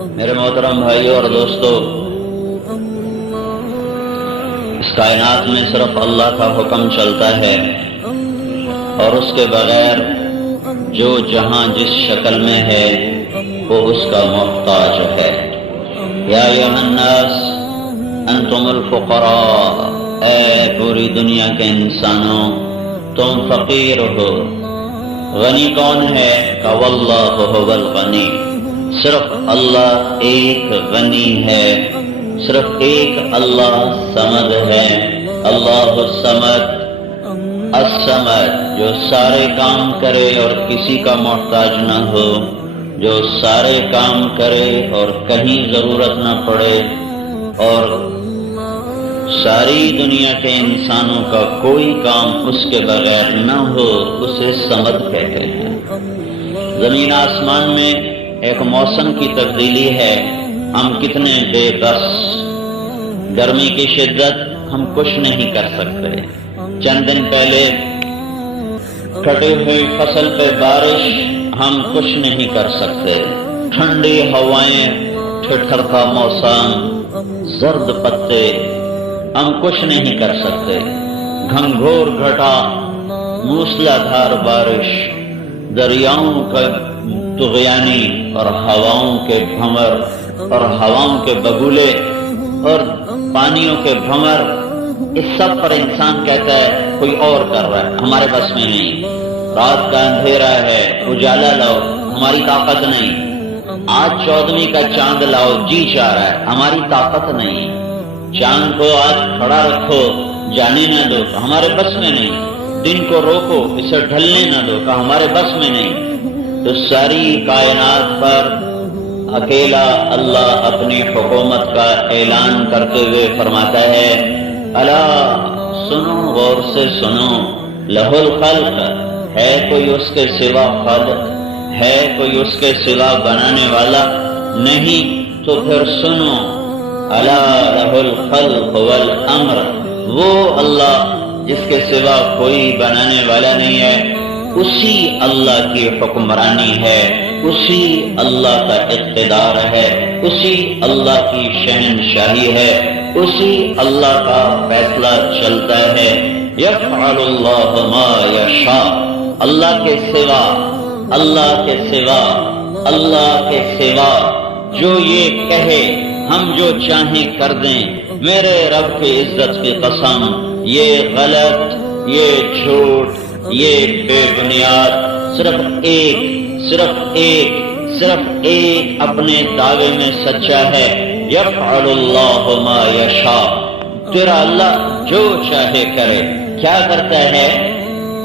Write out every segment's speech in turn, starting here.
میرے محترم بھائیوں اور دوستو، اس کائنات میں صرف اللہ کا حکم چلتا ہے اور اس کے بغیر جو جہاں جس شکل میں ہے وہ اس کا محتاج ہے۔ یا ایھا الناس انتم الفقراء، اے پوری دنیا کے انسانوں تم فقیر ہو۔ غنی کون ہے؟ کہ واللہ هو الغنی، صرف اللہ ایک غنی ہے، صرف ایک اللہ صمد ہے۔ اللہ الصمد، الصمد، جو سارے کام کرے اور کسی کا محتاج نہ ہو، جو سارے کام کرے اور کہیں ضرورت نہ پڑے، اور ساری دنیا کے انسانوں کا کوئی کام اس کے بغیر نہ ہو، اسے صمد کہتے ہیں۔ زمین آسمان میں ایک موسم کی تبدیلی ہے، ہم کتنے بے بس۔ گرمی کی شدت ہم کچھ نہیں کر سکتے۔ چند دن پہلے کٹی ہوئی فصل پہ بارش، ہم کچھ نہیں کر سکتے۔ ٹھنڈی ہوائیں، ٹھٹھرتا موسم، زرد پتے، ہم کچھ نہیں کر سکتے۔ گھنگھور گھٹا، موسلا دھار بارش، دریاؤں کا طغیانی اور ہواؤں کے بھنور اور ہواؤں کے بگولے اور پانیوں کے بھنور، اس سب پر انسان کہتا ہے کوئی اور کر رہا ہے، ہمارے بس میں نہیں۔ رات کا اندھیرا ہے، اجالا لاؤ، ہماری طاقت نہیں۔ آج 14ویں کا چاند لاؤ، جی چاہ رہا ہے، ہماری طاقت نہیں۔ چاند کو آج کھڑا رکھو، جانے نہ دو، ہمارے بس میں نہیں۔ دن کو روکو، اسے ڈھلنے نہ دو، کہ ہمارے بس میں نہیں۔ تو ساری کائنات پر اکیلا اللہ اپنی حکومت کا اعلان کرتے ہوئے فرماتا ہے، الا، سنو، غور سے سنو، لہ الخلق، ہے کوئی اس کے سوا خالق؟ ہے کوئی اس کے سوا بنانے والا؟ نہیں۔ تو پھر سنو، الا لہ الخلق والامر، وہ اللہ جس کے سوا کوئی بنانے والا نہیں ہے، اسی اللہ کی حکمرانی ہے، اسی اللہ کا اقتدار ہے، اسی اللہ کی شہنشاہی ہے، اسی اللہ کا فیصلہ چلتا ہے۔ یفعل اللہ ما یشاء، اللہ کے سوا، اللہ کے سوا، اللہ کے سوا جو یہ کہے ہم جو چاہیں کر دیں، میرے رب کی عزت کی قسم، یہ غلط، یہ جھوٹ، یہ بے بنیاد، صرف ایک، صرف ایک، صرف ایک اپنے دعوے میں سچا ہے۔ یفعل اللہ ما یشاء، تیرا اللہ جو چاہے کرے۔ کیا کرتا ہے؟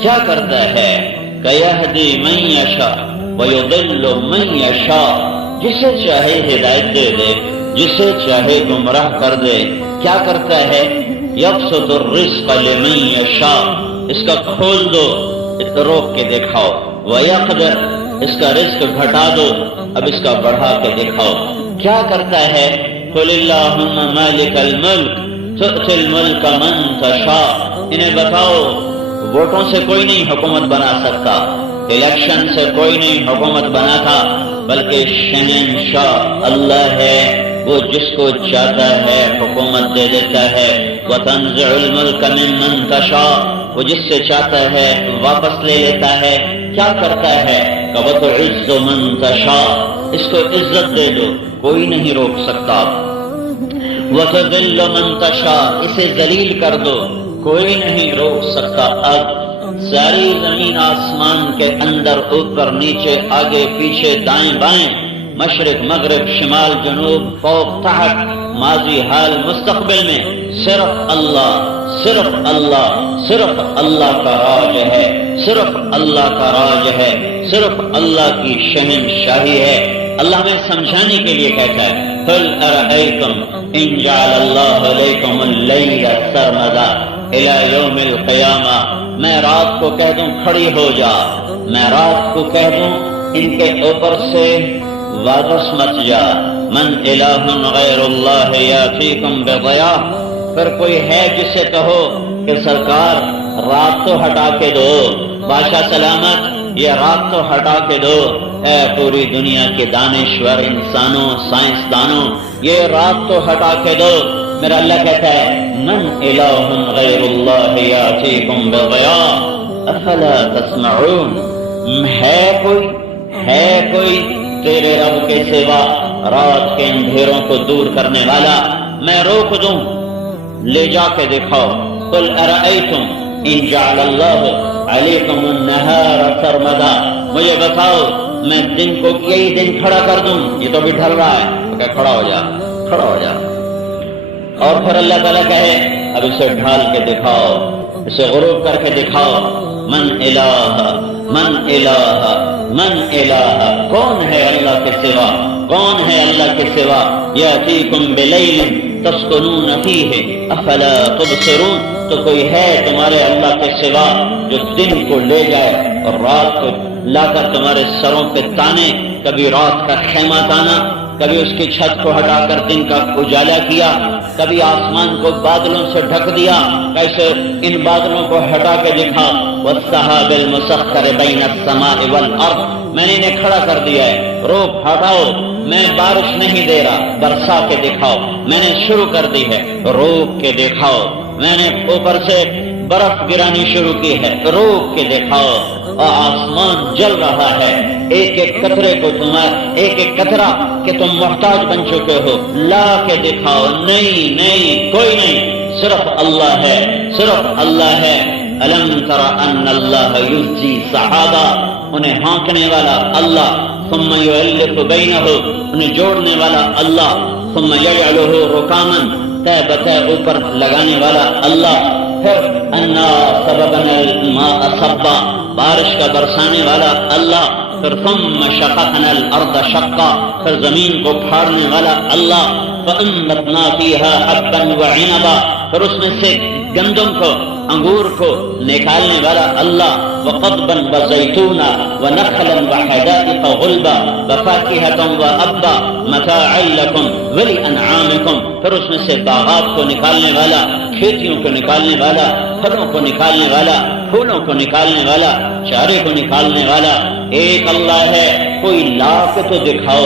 کیا کرتا ہے؟ یہدی من یشاء ویضل من یشاء، جسے چاہے ہدایت دے دے، جسے چاہے گمراہ کر دے۔ کیا کرتا ہے؟ یبسط الرزق لمن یشاء، اس کا کھول دو، روک کے دکھاؤ، ویقدر، اس کا رزق گھٹا دو، اب اس کا بڑھا کے دکھاؤ۔ کیا کرتا ہے؟ قل اللہم مالک الملک تؤتی الملک من تشاء، انہیں بتاؤ ووٹوں سے کوئی نہیں حکومت بنا سکتا، الیکشن سے کوئی نہیں حکومت بنا تھا، بلکہ شہنشاہ اللہ ہے، وہ جس کو چاہتا ہے حکومت دے دیتا ہے۔ وتنزع الملک ممن تشاء، وہ جس سے چاہتا ہے واپس لے لیتا ہے۔ کیا کرتا ہے؟ وتعز من تشاء، اس کو عزت دے دو، کوئی نہیں روک سکتا۔ وتذل من تشاء، اسے ذلیل کر دو، کوئی نہیں روک سکتا۔ اب ساری زمین آسمان کے اندر، اوپر نیچے، آگے پیچھے، دائیں بائیں، مشرق مغرب، شمال جنوب، فوق تحت، ماضی حال مستقبل میں، صرف اللہ، صرف اللہ، صرف اللہ کا راج ہے، صرف اللہ کا راج ہے، صرف اللہ کی شہنشاہی ہے۔ اللہ میں سمجھانے کے لیے کہتا ہے، قل ارأیتم ان جعل اللہ علیکم اللیل سرمدا الی یوم القیامہ، میں رات کو کہہ دوں کھڑی ہو جا، میں رات کو کہہ دوں ان کے اوپر سے واپس مت جا، من الہ غیر اللہ یاتیکم بضیاء، پھر کوئی ہے جسے کہو کہ سرکار رات تو ہٹا کے دو، بادشاہ سلامت یہ رات تو ہٹا کے دو، اے پوری دنیا کے دانشور انسانوں سائنسدانوں یہ رات تو ہٹا کے دو. میرا اللہ کہتا ہے من الہ غیر اللہ یاتیکم بضیاء افلا تسمعون. ہے کوئی تیرے رب کے سوا رات کے اندھیروں کو دور کرنے والا؟ میں روک دوں، لے جا کے دکھاؤ. قل ارأیتم ان جعل اللہ علیکم النہار سرمدا. مجھے بتاؤ میں دن کو کئی دن کھڑا کر دوں. یہ تو بھی ڈھل رہا ہے تو کہ کھڑا ہو جا. اور پھر اللہ تعالیٰ کہے اب اسے ڈھال کے دکھاؤ، اسے غروب کر کے دکھاؤ. من الہ من الہ من الہ. کون ہے اللہ کے سوا؟ کون ہے اللہ کے سوا؟ یاتیکم بلیل تسکنون فیہ افلا تبصرون. تو کوئی ہے تمہارے اللہ کے سوا جو دن کو لے جائے اور رات کو لا کر تمہارے سروں پہ تانے؟ کبھی رات کا خیمہ تانا، کبھی اس کی چھت کو ہٹا کر دن کا اجالا کیا، کبھی آسمان کو بادلوں سے ڈھک دیا. کیسے ان بادلوں کو ہٹا کے دکھا. والسحاب المسخر بین السماء والارض. میں نے انہیں کھڑا کر دیا ہے. روک ہٹاؤ، میں بارش نہیں دے رہا، برسا کے دکھاؤ. میں نے شروع کر دی ہے، روک کے دکھاؤ. میں نے اوپر سے برف گرانی شروع کی ہے، روک کے دکھاؤ. اور آسمان جل رہا ہے. ایک ایک قطرے کو ایک ایک قطرہ کہ تم محتاج بن چکے ہو، لا کے دکھاؤ. نہیں کوئی نہیں، صرف اللہ ہے، صرف اللہ ہے. الم تر ان اللہ یزجی صحابہ. انہیں ہانکنے والا اللہ. ثم یؤلف بینہ. انہیں جوڑنے والا اللہ. ثم یجعلہ رکاما. طے بطے اوپر لگانے والا اللہ. پھر انا سببنا الماء صبا. بارش کا برسانے والا اللہ. پھر ثم شققنا الارض شقا. پھر زمین کو پھاڑنے والا اللہ. فانبتنا فیہا حبا وعنبا. پھر اس میں سے گندم کو انگور کو نکالنے والا اللہ. وقضبا وزیتونا ونخلا وحدائق غلبا وفاکہۃ وابا متاعا لکم ولانعامکم. پھر اس میں سے باغات کو نکالنے والا، کھیتیوں کو نکالنے والا، پھلوں کو نکالنے والا، پھولوں کو نکالنے والا، چارے کو نکالنے والا. ایک اللہ ہے. کوئی لا کے تو دکھاؤ.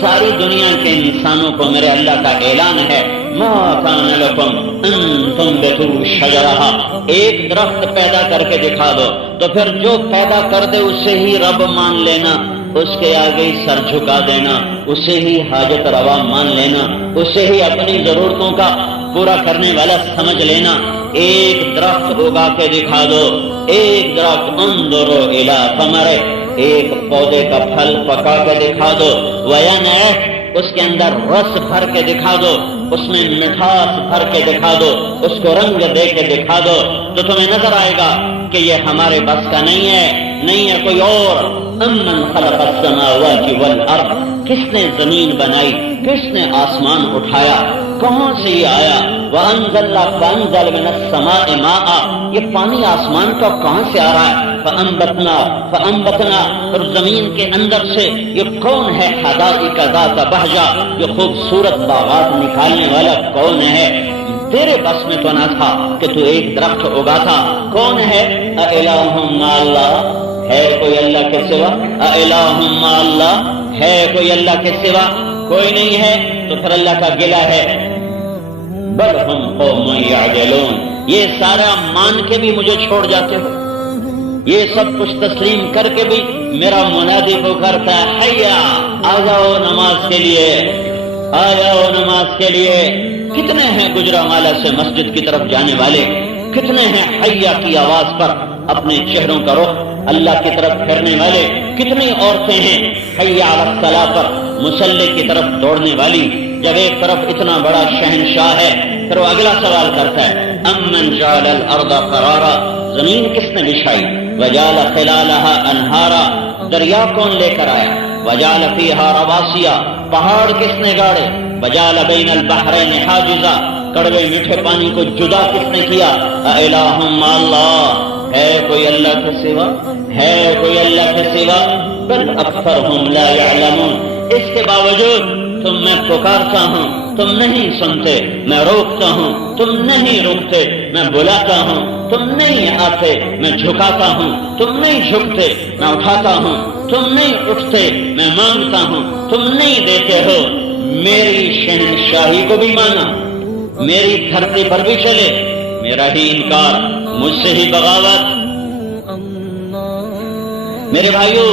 ساری دنیا کے انسانوں کو میرے اللہ کا اعلان ہے ما کان لکم ان تنبتوا شجرہا. ایک درخت پیدا کر کے دکھا دو تو پھر جو پیدا کر دے اسے ہی رب مان لینا، اس کے آگے ہی سر جھکا دینا، اسے ہی حاجت روا مان لینا، اسے ہی اپنی ضرورتوں کا پورا کرنے والا سمجھ لینا. ایک درخت اگا کے دکھا دو. ایک درخت انظروا الی ثمرہ. ایک پودے کا پھل پکا کے دکھا دو. وینعہ. اس کے اندر رس بھر کے دکھا دو، اس میں مٹھاس بھر کے دکھا دو، اس کو رنگ دے کے دکھا دو تو تمہیں نظر آئے گا کہ یہ ہمارے بس کا نہیں ہے کوئی اور. امن خلق السماوات والارض. کس نے زمین بنائی؟ کس نے آسمان اٹھایا؟ کہاں سے یہ آیا؟ وانزل من السماء ماء. یہ پانی آسمان کا کہاں سے آ رہا ہے؟ فانبتنا. اور زمین کے اندر سے یہ کون ہے؟ حدائق ذات بہجہ. یہ خوبصورت باغات نکالنے والا کون ہے؟ تیرے بس میں تو نہ تھا کہ تو ایک درخت اگاتا. کون ہے؟ اِلٰہٌ مع اللہ. ہے کوئی اللہ کے سوا؟ اِلٰہٌ مع اللہ. ہے کوئی اللہ کے سوا؟ کوئی نہیں ہے. تو پھر اللہ کا گلہ ہے بل ہم قوم یعدلون. یہ سارا مان کے بھی مجھے چھوڑ جاتے ہو، یہ سب کچھ تسلیم کر کے بھی میرا منادی پکارتا ہے حیا آ جاؤ نماز کے لیے، آ جاؤ نماز کے لیے. کتنے ہیں گجرانوالہ سے مسجد کی طرف جانے والے؟ کتنے ہیں حیا کی آواز پر اپنے چہروں کا رخ اللہ کی طرف پھیرنے والے؟ کتنی عورتیں ہیں حیا علی الصلاۃ پر مصلی کی طرف دوڑنے والی؟ جب ایک طرف اتنا بڑا شہنشاہ ہے پھر وہ اگلا سوال کرتا ہے امن جعل الارض قرارا. زمین کس نے بچھائی؟ وجعل خلالها انہارا. دریا کون لے کر آیا؟ وجعل فیہا رواسیا. پہاڑ کس نے گاڑے؟ وجعل بین البحرین حاجزا. کڑوے میٹھے پانی کو جدا کس نے کیا؟ اِلٰہٌ مع اللہ. ہے کوئی اللہ کے سوا؟ ہے کوئی اللہ کے سوا؟ بل اکثرهم لا يعلمون. اس کے باوجود تم میں پکارتا ہوں تم نہیں سنتے، میں روکتا ہوں تم نہیں روکتے، میں بلاتا ہوں تم نہیں آتے میں جھکاتا ہوں، تم نہیں جھکتے میں اٹھاتا ہوں، تم نہیں اٹھتے میں مانگتا ہوں، تم نہیں دیتے ہو، میری شہنشاہی کو بھی مانا، میری دھرتی پر بھی چلے، میرا ہی انکار، مجھ سے ہی بغاوت۔ میرے بھائیوں،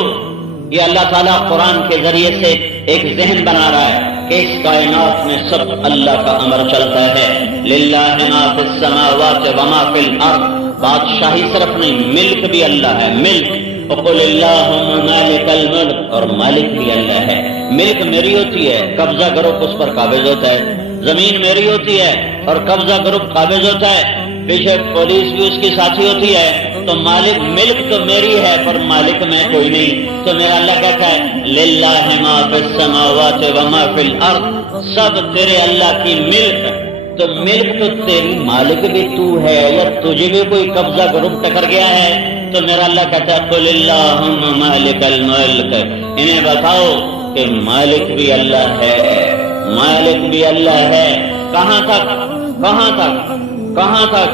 یہ اللہ تعالیٰ قرآن کے ذریعے سے ایک ذہن بنا رہا ہے کہ اس کائنات میں سب اللہ کا امر چلتا ہے۔ للہ ما فی السماوات وما فی الارض، بادشاہی صرف نہیں، ملک بھی اللہ ہے، ملک۔ وقل اللہم مالک الملک، اور مالک بھی اللہ ہے۔ ملک میری ہوتی ہے، قبضہ گروپ اس پر قابض ہوتا ہے، زمین میری ہوتی ہے اور قبضہ گروپ قابض ہوتا ہے، پیچھے پولیس بھی اس کی ساتھی ہوتی ہے، تو مالک ملک تو میری ہے پر مالک میں کوئی نہیں۔ تو میرا اللہ کہتا ہے للہ ما فی السماوات وما فی الارض، سب تیرے اللہ کی ملک ہے۔ تو ملک تو تیری، مالک بھی تو ہے، یا تجھے بھی کوئی قبضہ گروپ ٹکر گیا ہے؟ تو میرا اللہ کہتا ہے قل اللہم مالک الملک، انہیں بتاؤ کہ مالک بھی اللہ ہے، مالک بھی اللہ ہے۔ کہاں تک؟ کہاں تک؟ کہاں تک؟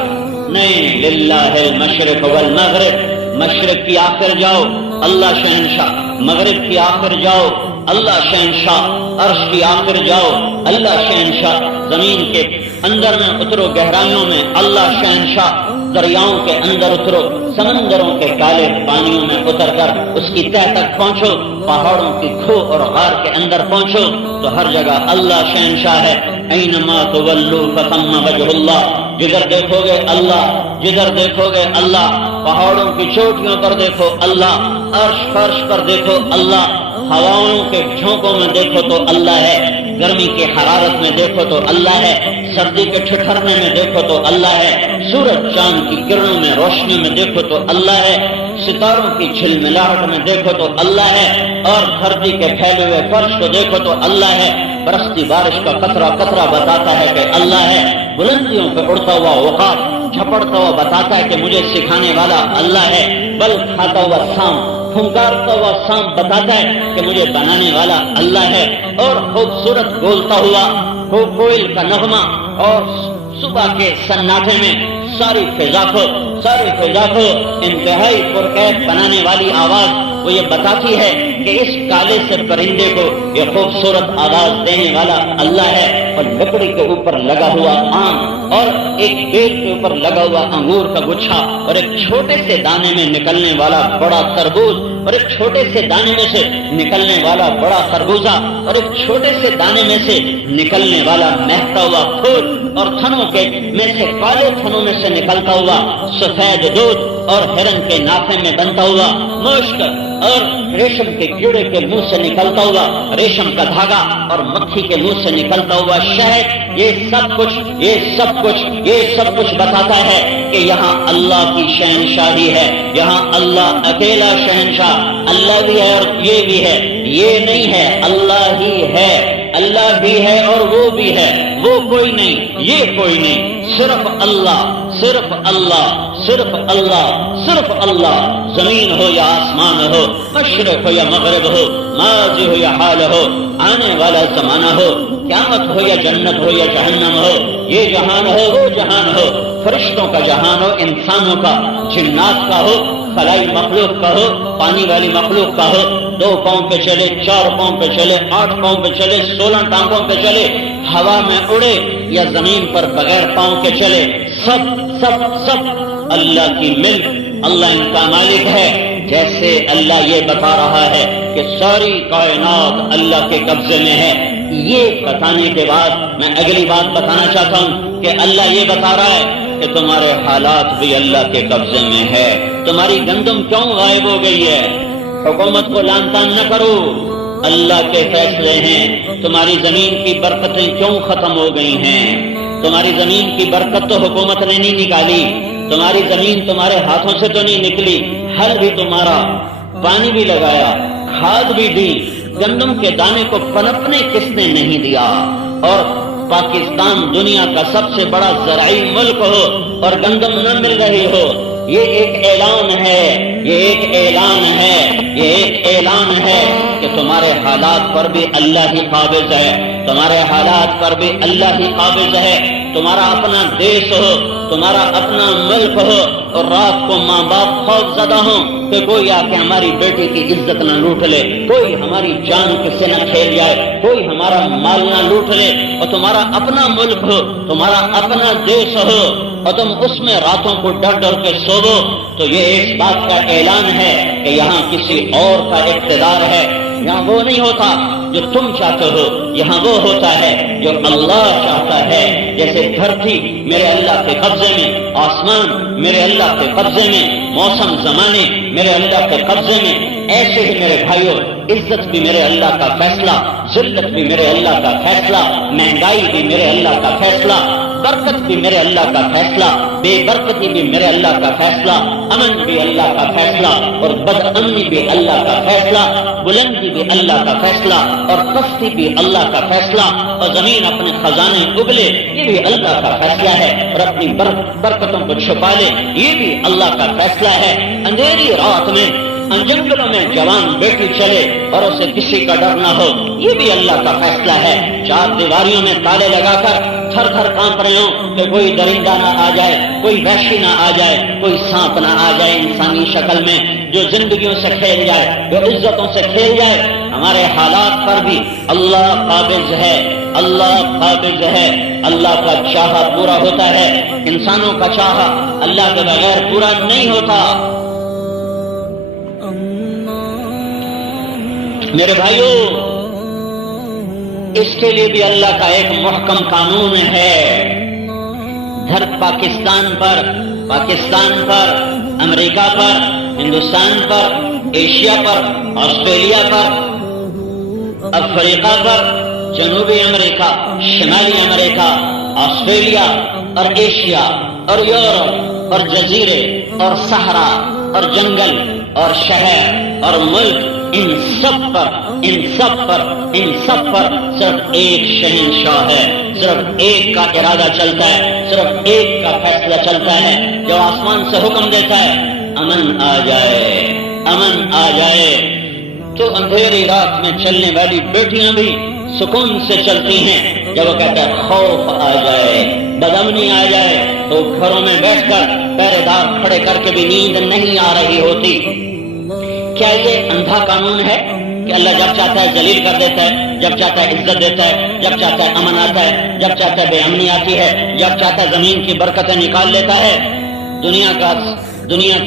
نہیں، للہ المشرق والمغرب، مشرق کی آخر جاؤ اللہ شہنشاہ، مغرب کی آخر جاؤ اللہ شہنشاہ، عرش کی آخر جاؤ اللہ شہنشاہ، زمین کے اندر میں اترو گہرائیوں میں اللہ شہنشاہ، دریاؤں کے اندر اترو، سمندروں کے کالے پانیوں میں اتر کر اس کی تہ تک پہنچو، پہاڑوں کی کھو اور غار کے اندر پہنچو تو ہر جگہ اللہ شہنشاہ ہے۔ اینما تولوا فثم وجہ اللہ، جدھر دیکھو گے اللہ، جدھر دیکھو گے اللہ، پہاڑوں کی چوٹیوں پر دیکھو اللہ، عرش فرش پر دیکھو اللہ، ہواؤں کے جھونکوں میں دیکھو تو اللہ ہے، گرمی کی حرارت میں دیکھو تو اللہ ہے، سردی کے ٹھٹھرنے میں دیکھو تو اللہ ہے، سورج چاند کی کرنوں میں روشنی میں دیکھو تو اللہ ہے، ستاروں کی جھلملاہٹ میں دیکھو تو اللہ ہے، اور دھرتی کے پھیلے ہوئے فرش کو دیکھو تو اللہ ہے، برستی بارش کا قطرہ قطرہ بتاتا ہے کہ اللہ ہے، بلندیوں پہ اڑتا ہوا وقار جھپڑتا ہوا بتاتا ہے کہ مجھے سکھانے والا اللہ ہے، بل کھاتا ہوا سام، پھنکارتا ہوا سام بتاتا ہے کہ مجھے بنانے والا اللہ ہے، اور خوبصورت بولتا ہوا کوئل کا نغمہ اور صبح کے سناٹے میں ساری فضا کو انتہائی پرکیف بنانے والی آواز وہ یہ بتاتی ہے کہ اس کالے سے پرندے کو یہ خوبصورت آواز دینے والا اللہ ہے، اور لکڑی کے اوپر لگا ہوا آم اور ایک بیل کے اوپر لگا ہوا انگور کا گچھا اور ایک چھوٹے سے دانے میں نکلنے والا بڑا تربوز اور ایک چھوٹے سے دانے میں سے نکلنے والا بڑا خربوزہ اور ایک چھوٹے سے دانے میں سے نکلنے والا مہکتا ہوا پھول، اور تھنوں کے میں سے کالے تھنوں میں سے نکلتا ہوا سفید دودھ، اور ہرن کے نافے میں بنتا ہوا مشک، اور ریشم کے کیڑے کے منہ سے نکلتا ہوا ریشم کا دھاگا، اور مکھی کے منہ سے نکلتا ہوا شہد، یہ سب کچھ بتاتا ہے کہ یہاں اللہ کی شہنشاہی ہے، یہاں اللہ اکیلا شہنشاہ، اللہ بھی ہے اور یہ بھی ہے، یہ نہیں ہے، اللہ ہی ہے، اللہ بھی ہے اور وہ بھی ہے، وہ کوئی نہیں، یہ کوئی نہیں، صرف اللہ، صرف اللہ، صرف اللہ، صرف اللہ، زمین ہو یا آسمان ہو، مشرق ہو یا مغرب ہو، ماضی ہو یا حال ہو، آنے والا زمانہ ہو، قیامت ہو یا جنت ہو یا جہنم ہو، یہ جہان ہو وہ جہان ہو، فرشتوں کا جہان ہو، انسانوں کا، جنات کا ہو، خلائی مخلوق کا ہو، پانی والی مخلوق کا ہو، 2 پاؤں پہ چلے، 4 پاؤں پہ چلے، 8 پاؤں پہ چلے، 16 ٹانگوں پہ چلے، ہوا میں اڑے یا زمین پر بغیر پاؤں کے چلے، سب اللہ کی ملک، اللہ ان کا مالک ہے۔ جیسے اللہ یہ بتا رہا ہے کہ ساری کائنات اللہ کے قبضے میں ہے، یہ بتانے کے بعد میں اگلی بات بتانا چاہتا ہوں کہ اللہ یہ بتا رہا ہے کہ تمہارے حالات بھی اللہ کے قبضے میں ہے۔ تمہاری گندم کیوں غائب ہو گئی ہے؟ حکومت کو لان تان نہ کرو، اللہ کے فیصلے ہیں۔ تمہاری زمین کی برکتیں کیوں ختم ہو گئی ہیں؟ تمہاری زمین کی برکت تو حکومت نے نہیں نکالی، تمہاری زمین تمہارے ہاتھوں سے تو نہیں نکلی، ہل بھی تمہارا، پانی بھی لگایا، کھاد بھی دی، گندم کے دانے کو پنپنے کس نے نہیں دیا؟ اور پاکستان دنیا کا سب سے بڑا زرعی ملک ہو اور گندم نہ مل رہی ہو، یہ ایک اعلان ہے، یہ ایک اعلان ہے، یہ ایک اعلان ہے کہ تمہارے حالات پر بھی اللہ ہی قابض ہے، تمہارے حالات پر بھی اللہ ہی قابض ہے۔ تمہارا اپنا دیش ہو، تمہارا اپنا ملک ہو، اور رات کو ماں باپ خوف زدہ ہوں کہ کوئی آ کے ہماری بیٹی کی عزت نہ لوٹ لے، کوئی ہماری جان کس سے نہ کھیل جائے، کوئی ہمارا مال نہ لوٹ لے، اور تمہارا اپنا ملک ہو، تمہارا اپنا دیش ہو، اور تم اس میں راتوں کو ڈر ڈر کے سوو، تو یہ اس بات کا اعلان ہے کہ یہاں کسی اور کا اقتدار ہے۔ یہاں وہ نہیں ہوتا جو تم چاہتے ہو، یہاں وہ ہوتا ہے جو اللہ چاہتا ہے۔ جیسے دھرتی میرے اللہ کے قبضے میں، آسمان میرے اللہ کے قبضے میں، موسم زمانے میرے اللہ کے قبضے میں، ایسے ہی میرے بھائیوں عزت بھی میرے اللہ کا فیصلہ، ذلت بھی میرے اللہ کا فیصلہ، مہنگائی بھی میرے اللہ کا فیصلہ، برکت بھی میرے اللہ کا فیصلہ، بے برکتی بھی میرے اللہ کا فیصلہ، امن بھی اللہ کا فیصلہ، اور بد امنی بھی اللہ کا فیصلہ، بلندی بھی اللہ کا فیصلہ، اور پستی بھی اللہ کا فیصلہ، اور زمین اپنے خزانے اگلے یہ بھی اللہ کا فیصلہ ہے، اور اپنی برکتوں کو چھپا لے یہ بھی اللہ کا فیصلہ ہے۔ اندھیری رات میں جنگلوں میں جوان بیٹی چلے اور اسے کسی کا ڈر نہ ہو یہ بھی اللہ کا فیصلہ ہے۔ چار دیواریوں میں تالے لگا کر تھر تھر کانپ رہے ہوں کہ کوئی درندہ نہ آ جائے، کوئی وحشی نہ آ جائے، کوئی سانپ نہ آ جائے انسانی شکل میں جو زندگیوں سے کھیل جائے، جو عزتوں سے کھیل جائے۔ ہمارے حالات پر بھی اللہ قابض ہے، اللہ قابض ہے۔ اللہ کا چاہا پورا ہوتا ہے، انسانوں کا چاہا اللہ کے بغیر پورا نہیں ہوتا۔ میرے بھائیوں اس کے لیے بھی اللہ کا ایک محکم قانون ہے۔ پاکستان پر، امریکہ پر، ہندوستان پر، ایشیا پر، آسٹریلیا پر، افریقہ پر، جنوبی امریکہ، شمالی امریکہ، آسٹریلیا اور ایشیا اور یورپ اور جزیرے اور صحرا اور جنگل اور شہر اور ملک، ان سب پر صرف ایک شہنشاہ ہے، صرف ایک کا ارادہ چلتا ہے، صرف ایک کا فیصلہ چلتا ہے جو آسمان سے حکم دیتا ہے امن آ جائے، امن آ جائے۔ تو اندھیری رات میں چلنے والی بیٹیاں بھی سکون سے چلتی ہیں جب وہ کہتا ہے خوف آ جائے، بدامنی آ جائے، تو گھروں میں بیٹھ کر پہرے دار کھڑے کر کے بھی نیند نہیں آ رہی ہوتی۔ کیا یہ اندھا قانون ہے کہ اللہ جب چاہتا ہے ذلیل کر دیتا ہے، جب چاہتا ہے عزت دیتا ہے، جب چاہتا ہے امن آتا ہے، جب چاہتا ہے بے امنی آتی ہے، جب چاہتا ہے زمین کی برکتیں نکال لیتا ہے؟ دنیا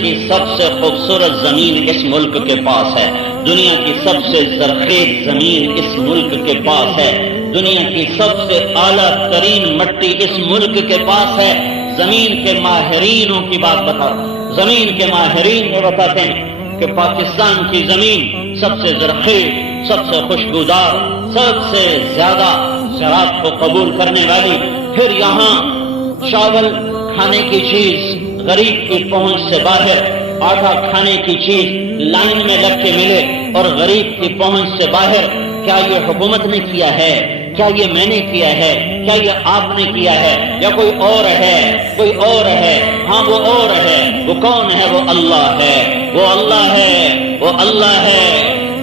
کی سب سے خوبصورت زمین اس ملک کے پاس ہے، دنیا کی سب سے زرخیز زمین اس ملک کے پاس ہے، دنیا کی سب سے اعلیٰ ترین مٹی اس ملک کے پاس ہے۔ زمین کے ماہرینوں کی بات بتاؤ، زمین کے ماہرین یہ بتاتے ہیں کہ پاکستان کی زمین سب سے زرخیز، سب سے خوشبودار، سب سے زیادہ شراب کو قبول کرنے والی، پھر یہاں چاول کھانے کی چیز غریب کی پہنچ سے باہر، آٹا کھانے کی چیز لائن میں لگ کے ملے اور غریب کی پہنچ سے باہر۔ کیا یہ حکومت نے کیا ہے؟ کیا یہ میں نے کیا ہے؟ کیا یہ آپ نے کیا ہے؟ یا کوئی اور ہے؟ کوئی اور ہے؟ ہاں وہ اور ہے۔ وہ کون ہے؟ وہ اللہ ہے، وہ اللہ ہے، وہ اللہ ہے۔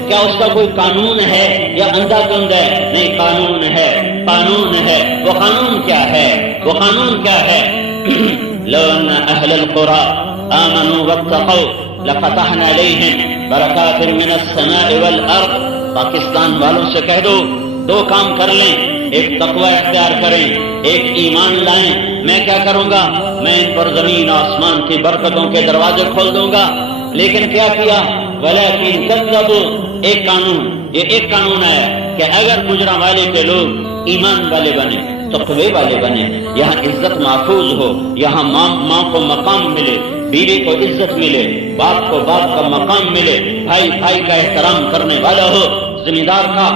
کیا اس کا کوئی قانون ہے یا اندھا دھند ہے؟ نہیں، قانون ہے، قانون ہے۔ وہ قانون کیا ہے؟ وہ قانون کیا ہے؟ لو ان اہل القرى آمنوا واتقوا لفتحنا علیہم برکات من السماء والارض۔ پاکستان والوں سے کہہ دو کام کر لیں، ایک تقوی اختیار کریں، ایک ایمان لائیں۔ میں کیا کروں گا؟ میں ان پر زمین آسمان کی برکتوں کے دروازے کھول دوں گا۔ لیکن کیا کیا؟ ولیکن کذبوا۔ ایک قانون، یہ ایک قانون ہے کہ اگر گجرانوالے کے لوگ ایمان والے بنے، تقوی والے بنے، یہاں عزت محفوظ ہو، یہاں ماں کو مقام ملے، بیوی کو عزت ملے، باپ کو باپ کا مقام ملے، بھائی بھائی کا احترام کرنے والا ہو، زمیندار کا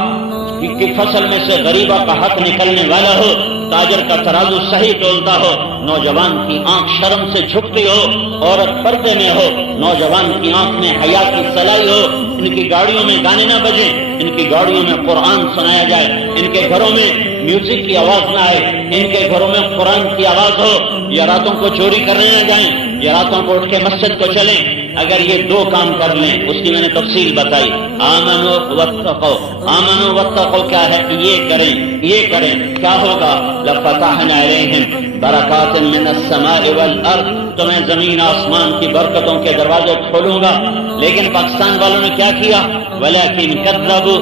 کی فصل میں سے غریبہ کا حق نکلنے والا ہو، تاجر کا ترازو صحیح تولتا ہو، نوجوان کی آنکھ شرم سے جھکتی ہو، عورت پردے میں ہو، نوجوان کی آنکھ میں حیا کی صلاحی ہو، ان کی گاڑیوں میں گانے نہ بجیں، ان کی گاڑیوں میں قرآن سنایا جائے، ان کے گھروں میں میوزک کی آواز نہ آئے، ان کے گھروں میں قرآن کی آواز ہو، یا راتوں کو چوری کرنے نہ جائیں، یا راتوں کو اٹھ کے مسجد کو چلیں، اگر یہ دو کام کر لیں، اس کی میں نے تفصیل بتائی، آمنوا واتقوا، آمنوا واتقوا کیا ہے، یہ کریں کیا ہوگا، لفتحنا علیہم برکات من السماء والارض، تو میں زمین آسمان کی برکتوں کے دروازے کھولوں گا۔ لیکن پاکستان والوں نے کیا کیا، ولکن کذبوا،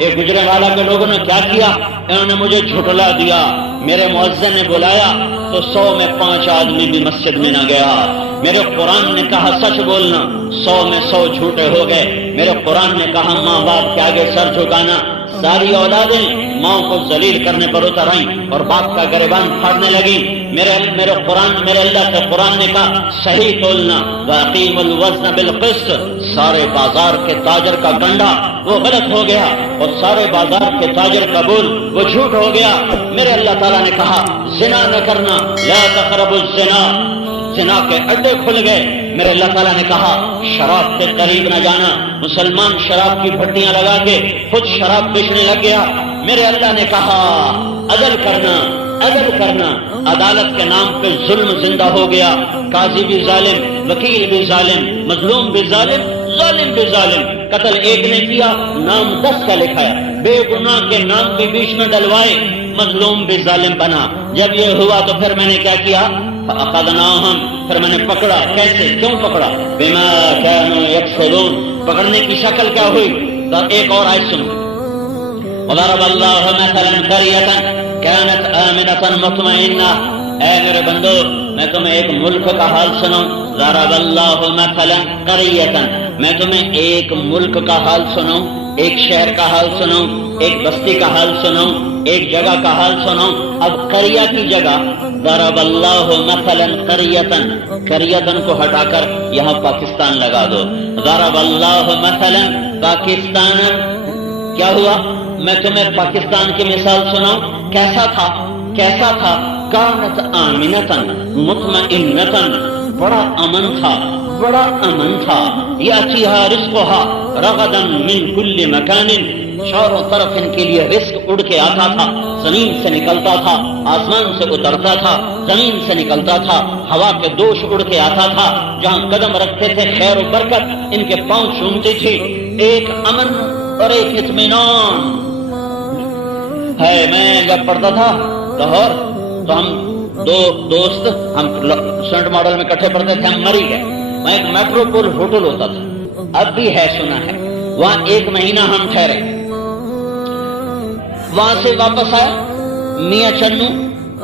ایک گجرے والا کے لوگوں نے کیا کیا، انہوں نے مجھے جھٹلا دیا۔ میرے مؤذن نے بلایا تو 100 میں 5 آدمی بھی مسجد میں نہ گیا۔ میرے قرآن نے کہا سچ بولنا، 100 میں 100 جھوٹے ہو گئے۔ میرے قرآن نے کہا ماں باپ کے آگے سر جھکانا، ساری اولادیں ماں کو ذلیل کرنے پر اتر آئیں اور باپ کا گریبان پھاڑنے لگی۔ میرے قرآن، میرے اللہ کے قرآن نے کہا صحیح تولنا، وَأَقِيمُوا الْوَزْنَ بِالْقِسْطِ، سارے بازار کے تاجر کا گنڈا وہ غلط ہو گیا اور سارے بازار کے تاجر کا بول وہ جھوٹ ہو گیا۔ میرے اللہ تعالیٰ نے کہا زنا نہ کرنا، لا تقربوا الزنا، زنا کے اڈے کھل گئے۔ میرے اللہ تعالیٰ نے کہا شراب کے قریب نہ جانا، مسلمان شراب کی بھٹیاں لگا کے خود شراب بیچنے لگ گیا۔ میرے اللہ نے کہا عدل کرنا، عدالت کے نام پہ ظلم زندہ ہو گیا، قاضی بھی ظالم، وکیل بھی ظالم، مظلوم بھی ظالم، ظالم بھی ظالم۔ قتل ایک نے کیا، نام 10 کا لکھایا، بے گناہ کے نام بھی بیچ میں ڈلوائے، مظلوم بھی ظالم بنا۔ جب یہ ہوا تو پھر میں نے کیا کیا، فَأَخَذْنَاهُمْ، پھر میں نے پکڑا۔ کیسے، کیوں پکڑا، بِمَا كَانُوا يَكْسِبُونَ، پکڑنے کی شکل کیا ہوئی، تو ایک اور آیت سنو، وَضَرَبَ اللَّهُ مَثَلًا قَرْيَةً كَانَتْ آمِنَةً مُطْمَئِنَّةً، اے میرے بندو میں تمہیں ایک ملک کا حال سناؤں، ضرب اللہ مثلا قریۃ، میں تمہیں ایک ملک کا حال سناؤں، ایک شہر کا حال سناؤں، ایک بستی کا حال سناؤں، ایک جگہ کا حال سناؤں۔ اب قریہ کی جگہ ضرب اللہ مثلا قریۃ، قریۃ کو ہٹا کر یہاں پاکستان لگا دو، ضرب اللہ مثلا پاکستان، کیا ہوا، میں تمہیں پاکستان کی مثال سناؤں، کیسا تھا، کانت آمنتن مطمئنتن، بڑا امن تھا، یاتیہا رزقہا رغدا من کل مکان، چاروں طرف ان کے لیے رزق اڑ کے آتا تھا، زمین سے نکلتا تھا، آسمان سے اترتا تھا، زمین سے نکلتا تھا، ہوا کے دوش اڑ کے آتا تھا، جہاں قدم رکھتے تھے خیر و برکت ان کے پاؤں چومتی تھی، ایک امن اور ایک اطمینان ہے۔ میں جب پڑھتا تھا لاہور تو ہم دو دوست، ہم سنٹ ماڈل میں کٹھے پڑھتے تھے، ہم مری گئے، وہاں ایک میٹروپول ہوٹل ہوتا تھا، اب بھی ہے سنا ہے، وہاں 1 مہینہ ہم ٹھہرے، وہاں سے واپس آیا میاں چنو،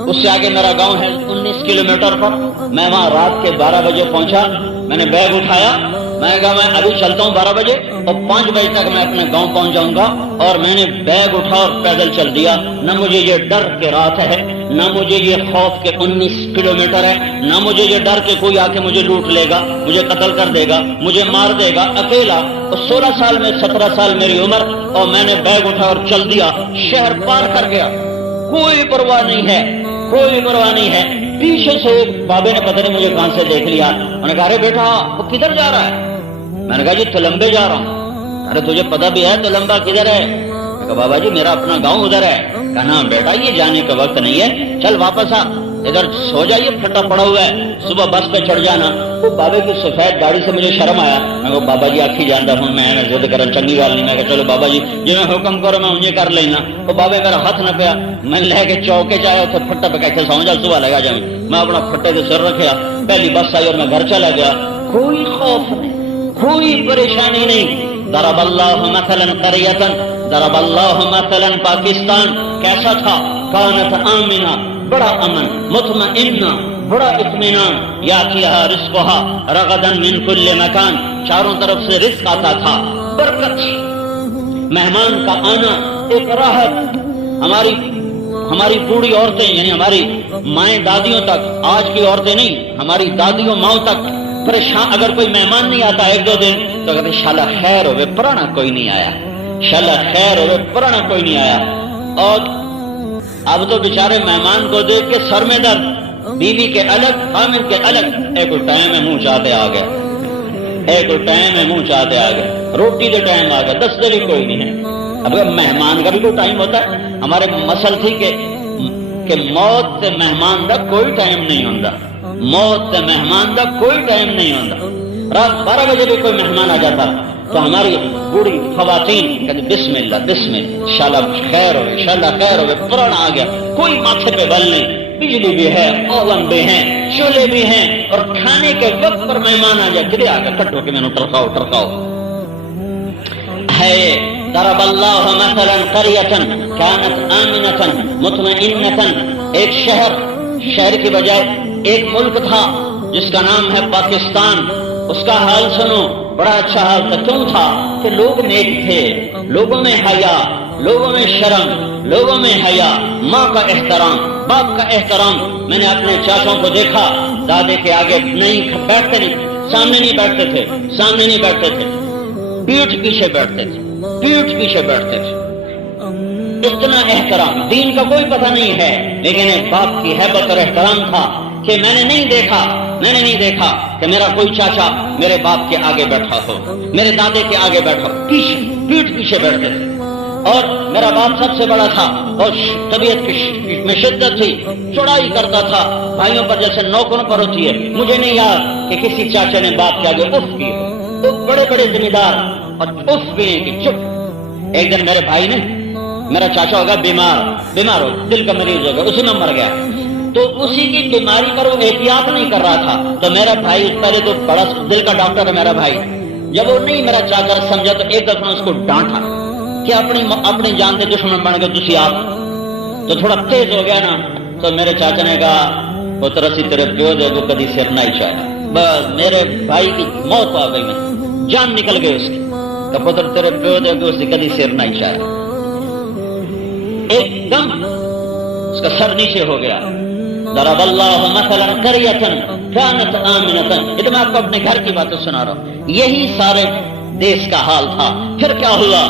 اس سے آگے میرا گاؤں ہے 19 کلومیٹر پر، میں وہاں رات کے 12 بجے پہنچا، میں نے بیگ اٹھایا، میں نے کہا میں ابھی چلتا ہوں 12 بجے اور 5 بجے تک میں اپنے گاؤں پہنچ جاؤں گا، اور میں نے بیگ اٹھا اور پیدل چل دیا۔ نہ مجھے یہ ڈر کہ رات ہے، نہ مجھے یہ خوف کہ 19 کلومیٹر ہے، نہ مجھے یہ ڈر کہ کوئی آ کے مجھے لوٹ لے گا، مجھے قتل کر دے گا، مجھے مار دے گا، اکیلا، اور 16 سال میں 17 سال میری عمر، اور میں نے بیگ اٹھا اور چل دیا، شہر پار کر گیا، کوئی پرواہ نہیں ہے، کوئی پرواہ نہیں ہے۔ پیچھے سے بابے نے پتہ نہیں مجھے کہاں سے دیکھ لیا، انہوں نے کہا ارے بیٹا وہ کدھر جا رہا ہے، میں نے کہا جی تلمبے جا رہا ہوں، ارے تجھے پتہ بھی ہے تلمبا کدھر ہے، میں کہا بابا جی میرا اپنا گاؤں ادھر ہے، کہا بیٹا یہ جانے کا وقت نہیں ہے، چل واپس آ، ادھر سو جائیے پھٹا پڑا ہوا ہے، صبح بس پہ چڑھ جانا۔ وہ بابے کی سفید گاڑی سے مجھے شرم آیا، میں کہا بابا جی آخی جانتا ہوں، میں ضد کرن چنگی گل نہیں، میں کہا چلو بابا جی جی میں حکم کرو میں انہیں کر لینا۔ وہ بابے میرا ہاتھ نہ پیا، میں لے کے چوکے جایا، اتنے پھٹا پہ کہتے سو جا صبح لگا جائیں، میں اپنا پھٹے سے سر رکھیا، پہلی بس آئی اور میں گھر چلا گیا، کوئی خوف نہیں، کوئی پریشانی نہیں۔ ضرب اللہ مثلا قریۃ، ضرب اللہ مثلا پاکستان کیسا تھا، کانت آمنہ، بڑا امن، مطمئنہ، بڑا اطمینان، یاتیہا رزقہا رغدا من کل مکان، چاروں طرف سے رزق آتا تھا، برکت، مہمان کا آنا ایک راحت۔ ہماری بوڑھی عورتیں یعنی ہماری مائیں دادیوں تک، آج کی عورتیں نہیں، ہماری دادیوں ماؤں تک پریشان، اگر کوئی مہمان نہیں آتا 1-2 دن تو کہتے شالا خیر ہوئے پرانا کوئی نہیں آیا، شالا خیر ہوئے پرانا کوئی نہیں آیا۔ اور اب تو بیچارے مہمان کو دیکھ کے سر میں درد، بیوی کے الگ، خامن کے الگ، ایک ٹائم ہے منہ چاہتے آ گیا، ایک ٹائم ہے منہ چاہتے آ گیا، روٹی کے ٹائم آ گیا، 10 دن کوئی نہیں ہے۔ اب مہمان کا بھی کوئی ٹائم ہوتا ہے، ہمارے مسل تھی کہ موت سے مہمان کا کوئی ٹائم نہیں ہوتا، موت تے مہمان دا کوئی ٹائم نہیں ہوتا. رات 12 بجے بھی کوئی مہمان آ جاتا تو ہماری بوڑھی خواتین کہتے بسم اللہ بسم اللہ انشاءاللہ خیر ہوئے انشاءاللہ خیر ہوئے. پرانا آ گیا کوئی ماتھے پہ بل نہیں, بجلی بھی ہے, اوون بھی ہیں, چولہے بھی ہیں, اور کھانے کے وقت پر مہمان آ جائے کدے آ کے کٹو کہ میں نے ٹرکاؤ ٹرکاؤ ہے. ضرب اللہ مثلا قریۃ کانت آمنۃ مطمئنۃ, ایک شہر کی بجائے ایک ملک تھا جس کا نام ہے پاکستان. اس کا حال سنو, بڑا اچھا حال تھا. کیوں تھا؟ کہ لوگ نیک تھے, لوگوں میں حیا, لوگوں میں شرم, لوگوں میں حیا, ماں کا احترام, باپ کا احترام. میں نے اپنے چاچوں کو دیکھا دادے کے آگے نہیں بیٹھتے, نہیں سامنے نہیں بیٹھتے تھے, سامنے نہیں بیٹھتے تھے, پیٹھ پیچھے بیٹھتے تھے, پیٹھ پیچھے بیٹھتے تھے. اتنا احترام, دین کا کوئی پتہ نہیں ہے, لیکن ایک باپ کی ہیبت اور احترام تھا کہ میں نے نہیں دیکھا کہ میرا کوئی چاچا میرے باپ کے آگے بیٹھا ہو, میرے دادے کے آگے بیٹھا ہو, پیٹھ پیچھے بیٹھتے تھے. اور میرا باپ سب سے بڑا تھا اور طبیعت میں شدت تھی, چڑھائی کرتا تھا بھائیوں پر جیسے نوکروں پر ہوتی ہے. مجھے نہیں یاد کہ کسی چاچا نے باپ کے آگے اف کی ہو. تو بڑے بڑے ذمہ دار اور اف بھی نہیں کی, چپ. ایک دن میرے بھائی نے, میرا چاچا ہوگا بیمار ہو, دل کا مریض ہوگا, اسی میں مر گیا. تو اسی کی بیماری پر وہ احتیاط نہیں کر رہا تھا. تو میرا بھائی پہلے تو بڑا دل کا ڈاکٹر ہے میرا بھائی, جب وہ نہیں میرا چاچا سمجھا تو ایک دفعہ اس کو ڈانٹا کہ اپنی جان کے دشمن بن گئے تسی آپ. تو تھوڑا تیز ہو گیا نا, تو میرے چاچا نے کہا پتر اسی تیرے پیو دے تو کدی سر نہیں چاہیا. بس میرے بھائی کی موت آ گئی, میں جان نکل گئی اس کی. تو پتر تیرے پیو دے تو اسی کدی سر نہیں چاہیا. ایک دم اس کا سر نیچے ہو گیا. ضرب اللہ مثلا قریۃ کانت آمنۃ. یہ تو میں آپ کو اپنے گھر کی باتیں سنا رہا ہوں, یہی سارے دیش کا حال تھا. پھر کیا ہوا؟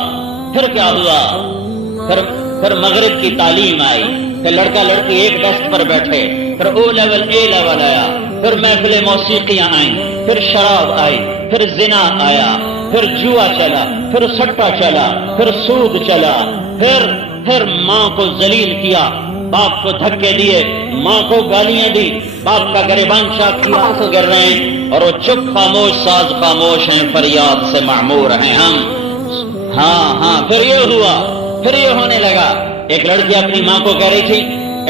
پھر مغرب کی تعلیم آئی, پھر لڑکا لڑکی ایک ڈیسک پر بیٹھے, پھر او لیول اے لیول آیا, پھر محفل موسیقیاں آئیں, پھر شراب آئی, پھر زنا آیا, پھر جوا چلا, پھر سٹا چلا, پھر سود چلا, پھر ماں کو ذلیل کیا, باپ کو دھکے دیے, ماں کو گالیاں دی, باپ کا گریبان چاک کیا, آنسو گر رہے ہیں اور وہ چپ خاموش ساز خاموش ہیں, فریاد سے معمور ہیں ہم. ہاں پھر یہ ہونے لگا. ایک لڑکی اپنی ماں کو کہہ رہی تھی,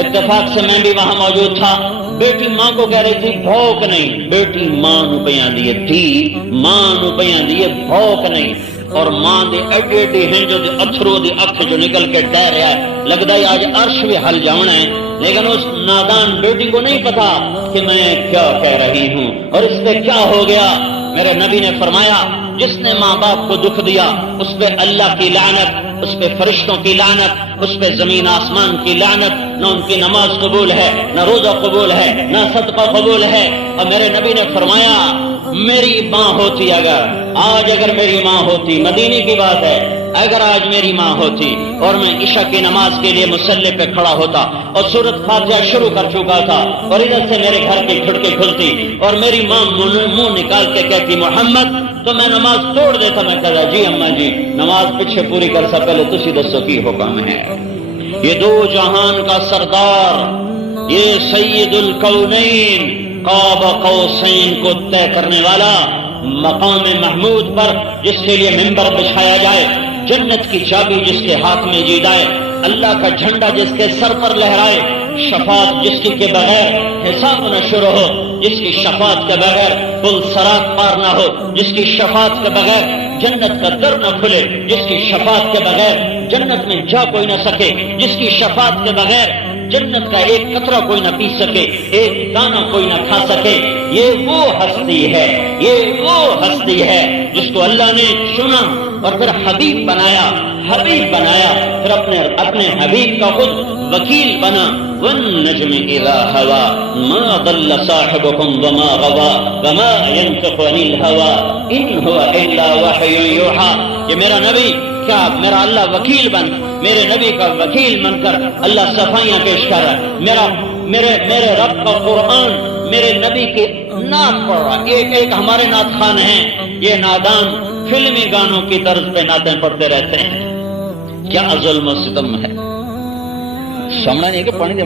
اتفاق سے میں بھی وہاں موجود تھا, بیٹی ماں کو کہہ رہی تھی بھوک نہیں, بیٹی ماں نو پیاں دیے تھی, ماں نو پیاں دیے بھوک نہیں. اور ماں دے ایڈی ایڈی ہیں جو اتھرو دی اکھ جو نکل کے ڈہ رہا ہے, لگتا ہے آج عرش بھی ہل جانا ہے. لیکن اس نادان بیٹی کو نہیں پتا کہ میں کیا کہہ رہی ہوں اور اس پہ کیا ہو گیا. میرے نبی نے فرمایا جس نے ماں باپ کو دکھ دیا اس پہ اللہ کی لعنت, اس پہ فرشتوں کی لعنت, اس پہ زمین آسمان کی لعنت. نہ ان کی نماز قبول ہے, نہ روزہ قبول ہے, نہ صدقہ قبول ہے. اور میرے نبی نے فرمایا میری ماں ہوتی, اگر میری ماں ہوتی, مدینے کی بات ہے, اگر آج میری ماں ہوتی اور میں عشاء کی نماز کے لیے مصلی پہ کھڑا ہوتا اور سورۃ فاتحہ شروع کر چکا تھا اور ادھر سے میرے گھر کی کھڑکی کھلتی اور میری ماں منہ نکال کے کہتی محمد, تو میں نماز توڑ دیتا. میں کہتا جی اماں جی, نماز پیچھے پوری کر سا, پہلے تسی دسو کی حکم ہے. یہ دو جہان کا سردار, یہ سید الکونین, قاب قوسین کو طے کرنے والا, مقام محمود پر جس کے لیے منبر بچھایا جائے, جنت کی چابی جس کے ہاتھ میں دی جائے, اللہ کا جھنڈا جس کے سر پر لہرائے, شفاعت جس کی کے بغیر حساب نہ شروع ہو, جس کی شفاعت کے بغیر پل صراط پار نہ ہو, جس کی شفاعت کے بغیر جنت کا در نہ کھلے, جس کی شفاعت کے بغیر جنت میں جا کوئی نہ سکے, جس کی شفاعت کے بغیر جنت کا ایک قطرہ کوئی نہ پی سکے, ایک دانہ کوئی نہ کھا سکے. یہ وہ ہستی ہے جس کو اللہ نے چنا اور پھر حبیب بنایا, پھر اپنے حبیب کا خود وکیل بنا. والنجم اذا هوى ما ضل صاحبكم وما غوى وما ينطق عن الهوى ان هو الا وحي يوحى. یہ میرا نبی, کیا میرا اللہ وکیل بن, میرے نبی کا وکیل بن کر اللہ صفائیاں پیش کر رہا ہے. میرے رب کا قرآن میرے نبی کی نعت پڑھ رہا. ایک ہمارے نعت خان ہیں, یہ نادان فلمی گانوں کی طرز پہ نعتیں پڑھتے رہتے ہیں. کیا ظلم و ستم ہے. سامنا نہیں کہ پانی دے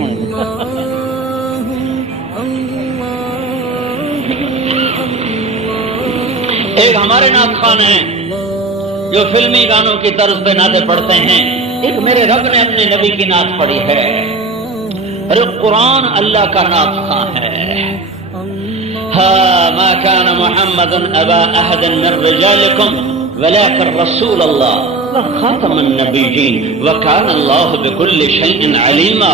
ایک ہمارے نعت خوان ہیں جو فلمی گانوں کی طرز پہ نعتیں پڑھتے ہیں، ایک میرے رب نے اپنے نبی کی نعت پڑھی ہے۔ ارے قرآن اللہ کا نعت خوان ہے۔ ہاں ما كان محمد ابا احد من رجالكم ولكن رسول الله وخاتم النبيين وكان الله بكل شيء عليما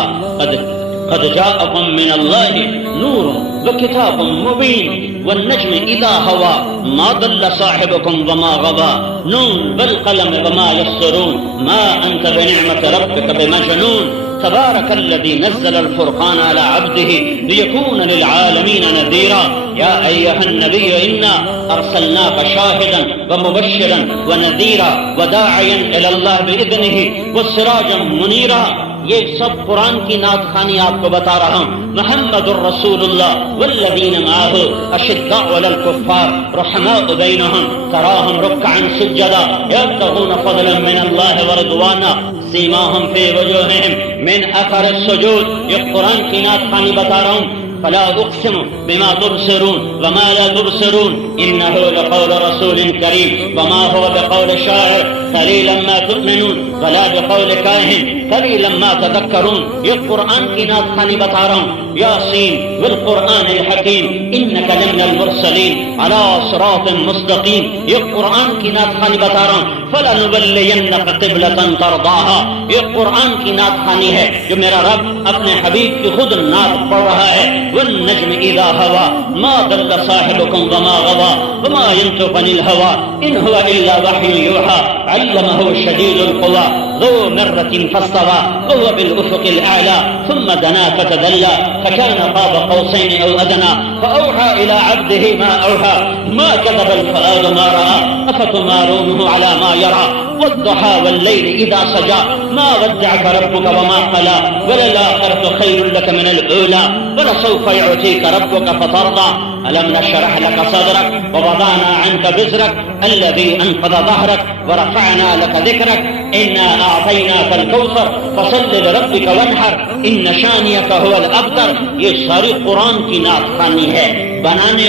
قد جاءكم من الله نور وكتاب مبين والنجم إذا هوى ما ضل صاحبكم وما غوى نون والقلم وما يسطرون ما أنت بنعمة ربك بمجنون تبارك الذي نزل الفرقان على عبده ليكون للعالمين نذيرا يا أيها النبي إنا أرسلناك شاهدا ومبشرا ونذيرا وداعيا إلى الله بإذنه وسراجا منيرا۔ یہ سب قرآن کی نعت خوانی آپ کو بتا رہا ہوں۔ محمد الرسول اللہ والذین معه اشداء علی الکفار رحماء بینہم تراہم رکعا سجدا یبتغون فضلا من اللہ ورضوانا سیماہم فی وجوہہم من اثر السجود۔ یہ قرآن کی نعت خوانی بتا رہا ہوں۔ فلا اقسم بما تبصرون وما لا تبصرون انه لقول رسول کریم وما هو بقول شاعر قلیلا ما تؤمنون ولا بقول کاہن قلیلا ما تذکرون۔ یہ قرآن کی نعت خوانی بتا رہا ہوں۔ یاسین والقرآن الحکیم انک لمن المرسلین علی صراط مستقیم۔ یہ قرآن کی نعت خوانی بتا رہا ہوں۔ فلنولینک قبلۃ ترضاها۔ یہ قرآن کی نعت خوانی ہے جو میرا رب اپنے حبیب کی خود نعت پڑھ رہا ہے۔ والنجم اذا هوى ما ضل صاحبكم وما غوى وما ينطق عن الهوى ان هو الا وحي يوحى علمه شديد القوى ذو مرة فاستوى وهو بالافق الاعلى ثم دنا فتدلى فكان قاب قوسين او ادنى فاوحى الى عبده ما اوحى ما كذب الفؤاد ما راى افتمارونه على ما يرى والضحى والليل اذا سجى ما ودعك ربك وما قلى وللآخرة خير لك من الاولى ولسوف يعطيك ربك فترضى ألم نشرح لك صدرك ووضعنا عنك وزرك الذي أنقض ظهرك ورفعنا لك ذكرك إنا أعطيناك الكوثر فصل لربك وانحر إن شانئك هو الأبتر۔ یہ ساری قرآن کی نعت خوانی ہے۔ بنانے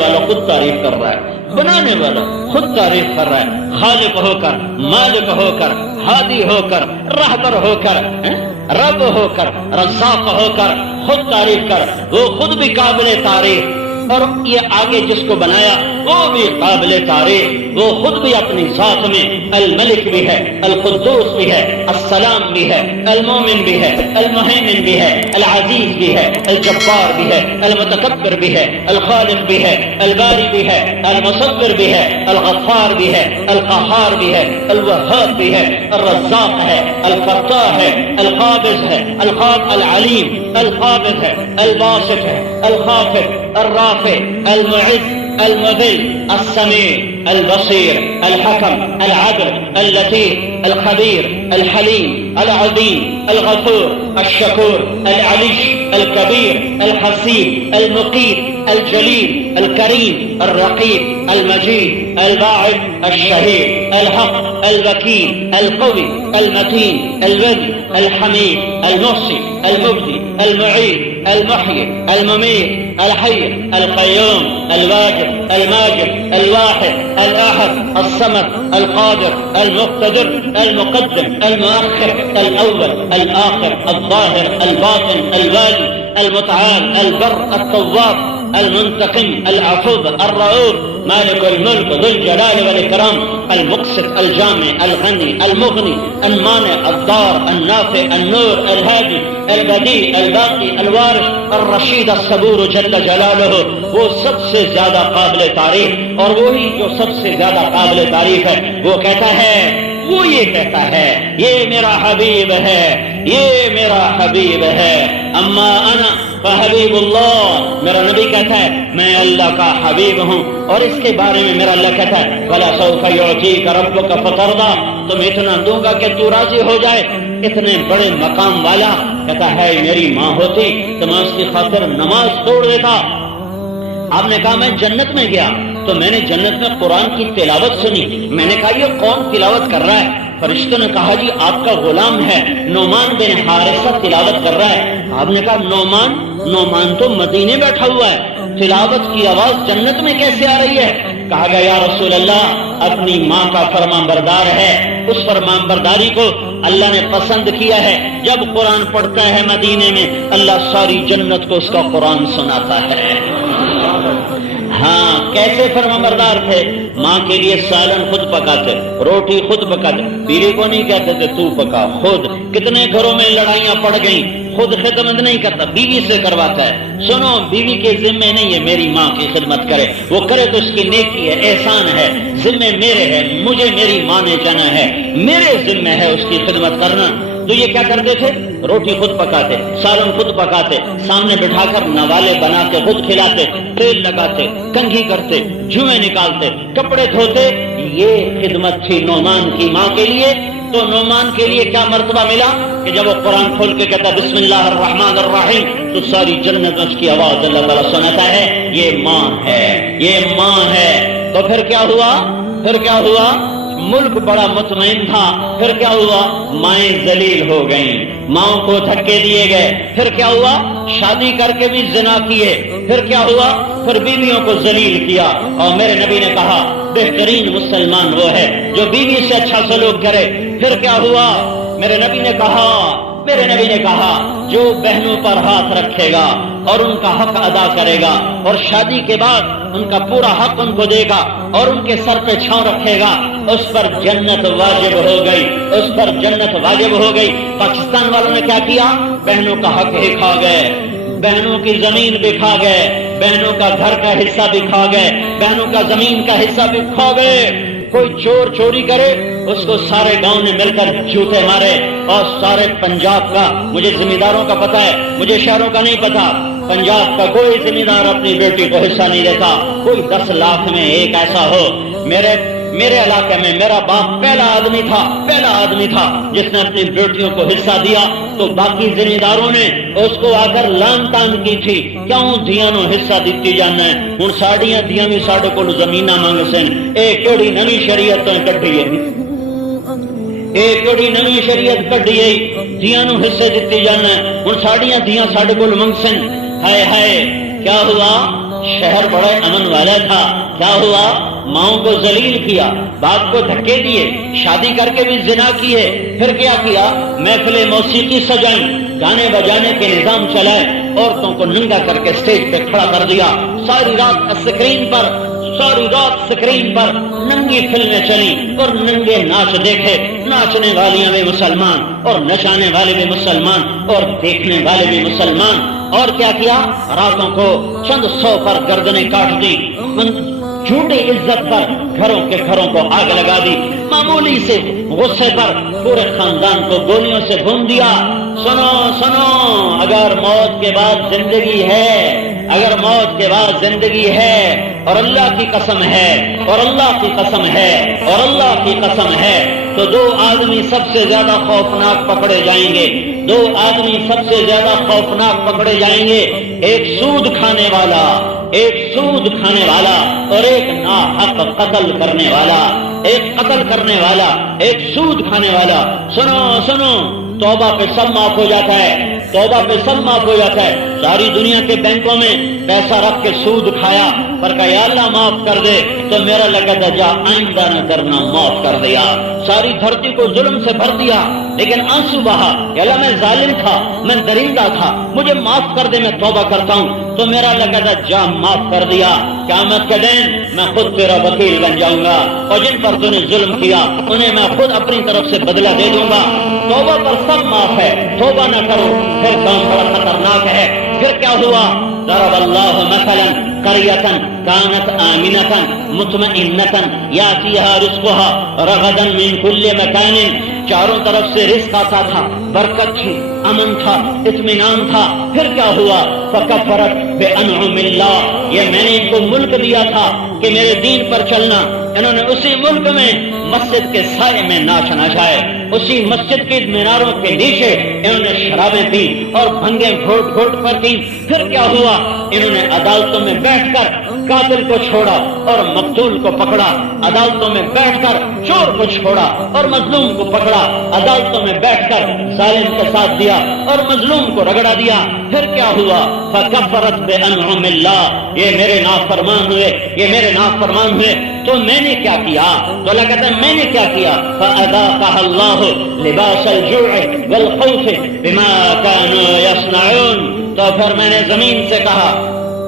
والا خود تعریف کر رہا ہے، بنانے والا خود تعریف کر رہا ہے، خالق ہو کر، مالک ہو کر، ہادی ہو کر، رہبر ہو کر، رب ہو کر، رزاق ہو کر، خود تعریف کر۔ وہ خود بھی قابل تعریف اور یہ آگے جس کو بنایا وہ بھی قابل تعریف۔ وہ خود بھی اپنی ذات میں الملک بھی ہے، القدوس بھی ہے، السلام بھی ہے، المومن بھی ہے، المہیمن بھی ہے، العزیز بھی ہے، الجبار بھی ہے، المتکبر بھی ہے، الخالق بھی ہے، الباری بھی ہے، المصور بھی ہے، الغفار بھی ہے، القہار بھی ہے، الوہاب بھی ہے، الرزاق ہے، الفتاح ہے، القابض ہے، العلیم، القابض ہے، الباسط ہے، الخافض، الرافع، المعز، المذل، السميع، البصير، الحكم، العدل، اللطيف، الخبير، الحليم، العظيم، الغفور، الشكور، العلي، الكبير، الحسيب، المقيت، الجليل، الكريم، الرقيب، المجيد، الباعث، الشهيد، الحق، الوكيل، القوي، المتين، الولي، الحميد، المحصي، المبدي، المعيد، المحيي، المميت، الحي، القيوم، الواجب، الماجد، الواحد، الأحد، الصمد، القادر، المقتدر، المقدم، المؤخر، الأول، الآخر، الظاهر، الباطن، الوالي، المتعال، البر، التواب، المنتقم، العفو، الرؤوف، مالك الملك ذو الجلال والإكرام، المقسط، الجامع، الغني، المغني، المانع، الضار، النافع، النور، الهادي، البديع، الباقي، الوارث، الرشید، الصبور جل جلالہ۔ وہ سب سے زیادہ قابل تعریف اور وہی جو سب سے زیادہ قابل تعریف ہے وہ کہتا ہے، وہ یہ کہتا ہے یہ میرا حبیب ہے، یہ میرا حبیب ہے۔ اما انا فحبیب اللہ، میرا نبی کہتا ہے میں اللہ کا حبیب ہوں، اور اس کے بارے میں میرا اللہ کہتا ہے وَلَسَوْفَ يُعْطِيكَ رَبُّكَ فَتَرْضَىٰ، تم اتنا دوں گا کہ تو راضی ہو جائے۔ اتنے بڑے مقام والا کہتا ہے میری ماں ہوتی تو میں اس کی خاطر نماز توڑ دیتا۔ آپ نے کہا میں جنت میں گیا تو میں نے جنت میں قرآن کی تلاوت سنی، میں نے کہا یہ کون تلاوت کر رہا ہے؟ فرشتوں نے کہا جی آپ کا غلام ہے نعمان بن حارثہ تلاوت کر رہا ہے۔ آپ نے کہا نعمان تو مدینے بیٹھا ہوا ہے، تلاوت کی آواز جنت میں کیسے آ رہی ہے؟ کہا گیا یا رسول اللہ اپنی ماں کا فرمان بردار ہے، اس فرمان برداری کو اللہ نے پسند کیا ہے۔ جب قرآن پڑھتا ہے مدینے میں اللہ ساری جنت کو اس کا قرآن سناتا ہے۔ ہاں کیسے فرمانبردار تھے؟ ماں کے لیے سالن خود پکاتے، روٹی خود پکاتے، بیوی کو نہیں کہتے تھے تو پکا، خود۔ کتنے گھروں میں لڑائیاں پڑ گئیں، خود خدمت نہیں کرتا، بیوی سے کرواتا ہے۔ سنو، بیوی کے ذمے نہیں ہے میری ماں کی خدمت کرے، وہ کرے تو اس کی نیکی ہے، احسان ہے، ذمے میرے ہے، مجھے میری ماں نے جانا ہے، میرے ذمے ہے اس کی خدمت کرنا۔ تو یہ کیا کرتے تھے؟ روٹی خود پکاتے، سالن خود پکاتے، سامنے بٹھا کر نوالے بنا کے خود کھلاتے، تیل لگاتے، کنگھی کرتے، جوئیں نکالتے، کپڑے دھوتے۔ یہ خدمت تھی نعمان کی ماں کے لیے۔ تو نعمان کے لیے کیا مرتبہ ملا کہ جب وہ قرآن کھول کے کہتا بسم اللہ الرحمن الرحیم تو ساری جنت اس کی آواز اللہ تعالیٰ سناتا ہے، یہ ماں ہے، یہ ماں ہے۔ تو پھر کیا ہوا؟ پھر کیا ہوا؟ ملک بڑا مطمئن تھا، پھر کیا ہوا؟ مائیں ذلیل ہو گئیں، ماؤں کو دھکے دیے گئے۔ پھر کیا ہوا؟ شادی کر کے بھی زنا کیے۔ پھر کیا ہوا؟ پھر بیویوں کو ذلیل کیا۔ اور میرے نبی نے کہا بہترین مسلمان وہ ہے جو بیوی سے اچھا سلوک کرے۔ پھر کیا ہوا؟ میرے نبی نے کہا جو بہنوں پر ہاتھ رکھے گا اور ان کا حق ادا کرے گا اور شادی کے بعد ان کا پورا حق ان کو دے گا اور ان کے سر پہ چھاؤں رکھے گا، اس پر جنت واجب ہو گئی، اس پر جنت واجب ہو گئی۔ پاکستان والوں نے کیا کیا؟ بہنوں کا حق ہی کھا گئے، بہنوں کی زمین بھی کھا گئے، بہنوں کا گھر کا حصہ بھی کھا گئے، بہنوں کا زمین کا حصہ بھی کھا گئے۔ کوئی چور چوری کرے اس کو سارے گاؤں نے مل کر جوتے مارے، اور سارے پنجاب کا، مجھے زمینداروں کا پتا ہے، مجھے شہروں کا نہیں پتا، پنجاب کا کوئی زمیندار اپنی بیٹی کو حصہ نہیں دیتا۔ کوئی 10 لاکھ میں ایک ایسا ہو۔ میرے علاقے میں میرا باپ پہلا آدمی تھا جس نے اپنی بیٹیوں کو حصہ دیا۔ تو باقی زمینداروں نے اس کو آ کر لان تان کی تھی، کیوں دھیاں نو حصہ دیتی جانا ہے؟ ہن ساڈیاں دھیاں بھی ساڈے کول زمیناں منگ سن۔ اے کیڑی نویں شریعت تو کڈی ہے، اے کیڑی نویں شریعت کڈی ہے، دھیاں نو حصے دیتی جانا ہے، ہن ساڈیاں دھیاں ساڈے کول منگ سن۔ ہائے ہائے، کیا ہوا؟ شہر بڑے امن والا تھا، کیا ہوا؟ ماؤں کو ذلیل کیا، باپ کو دھکے دیے، شادی کر کے بھی زنا کیے۔ پھر کیا کیا؟ محفل موسیقی سجائیں، گانے بجانے کے نظام چلائے، عورتوں کو ننگا کر کے اسٹیج پہ کھڑا کر دیا۔ ساری رات سکرین پر ننگی فلمیں چلی اور ننگے ناچ دیکھے، ناچنے والیاں بھی مسلمان اور نچانے والے بھی مسلمان اور دیکھنے والے بھی مسلمان۔ اور کیا کیا؟ راتوں کو چند 100 پر گردنیں کاٹ دی، جھوٹی عزت پر گھروں کو آگ لگا دی، معمولی سے غصے پر پورے خاندان کو گولیوں سے بھون دیا۔ سنو، اگر موت کے بعد زندگی ہے، اور اللہ کی قسم ہے، تو 2 آدمی سب سے زیادہ خوفناک پکڑے جائیں گے، 2 آدمی سب سے زیادہ خوفناک پکڑے جائیں گے، ایک سود کھانے والا اور ایک ناحق قتل کرنے والا، ایک سود کھانے والا۔ سنو، توبہ پہ سب معاف ہو جاتا ہے، ساری دنیا کے بینکوں میں پیسہ رکھ کے سود کھایا، پر کہا یا اللہ معاف کر دے، تو میرا لگا تھا جا آئندہ نہ کرنا، معاف کر دیا۔ ساری دھرتی کو ظلم سے بھر دیا، لیکن آنسو بہا، یا اللہ میں ظالم تھا، میں درندہ تھا، مجھے معاف کر دے، میں توبہ کرتا ہوں، تو میرا لگا تھا جا معاف کر دیا۔ قیامت کے دن میں خود تیرا وکیل بن جاؤں گا، اور جن پر تو نے ظلم کیا انہیں میں خود اپنی طرف سے بدلہ دے دوں گا۔ توبہ پر سب معاف ہے، توبہ نہ کرو پھر کام بڑا خطرناک ہے۔ پھر کیا ہوا؟ ضرب اللہ مثلا قریۃ کانت آمنۃ مطمئنۃ یاتیہا رزقها رغدا من کل مکان، چاروں طرف سے رزق آتا تھا، برکت تھی، امن تھا، اطمینان تھا۔ پھر کیا ہوا؟ فکفرت بانعم اللہ، یہ میں نے ان کو ملک دیا تھا کہ میرے دین پر چلنا، انہوں نے اسی ملک میں مسجد کے سائے میں ناچ نچائے، اسی مسجد کے میناروں کے نیچے انہوں نے شرابیں پی اور بھنگیں گھوٹ گھوٹ پر پی۔ پھر کیا ہوا؟ انہوں نے عدالتوں میں بیٹھ کر قاتل کو چھوڑا اور مقتول کو پکڑا، عدالتوں میں بیٹھ کر چور کو چھوڑا اور مظلوم کو پکڑا، عدالتوں میں بیٹھ کر ظالم کا ساتھ دیا اور مظلوم کو رگڑا دیا، پھر کیا ہوا؟ فکفرت بانعم اللہ، یہ میرے نافرمان ہوئے، یہ میرے نافرمان ہوئے، تو میں نے کیا کیا؟ تو اللہ کہتا ہے میں نے کیا کیا؟ فاذاقها اللہ لباس الجوع والخوف بما كانوا يصنعون، تو پھر میں نے زمین سے کہا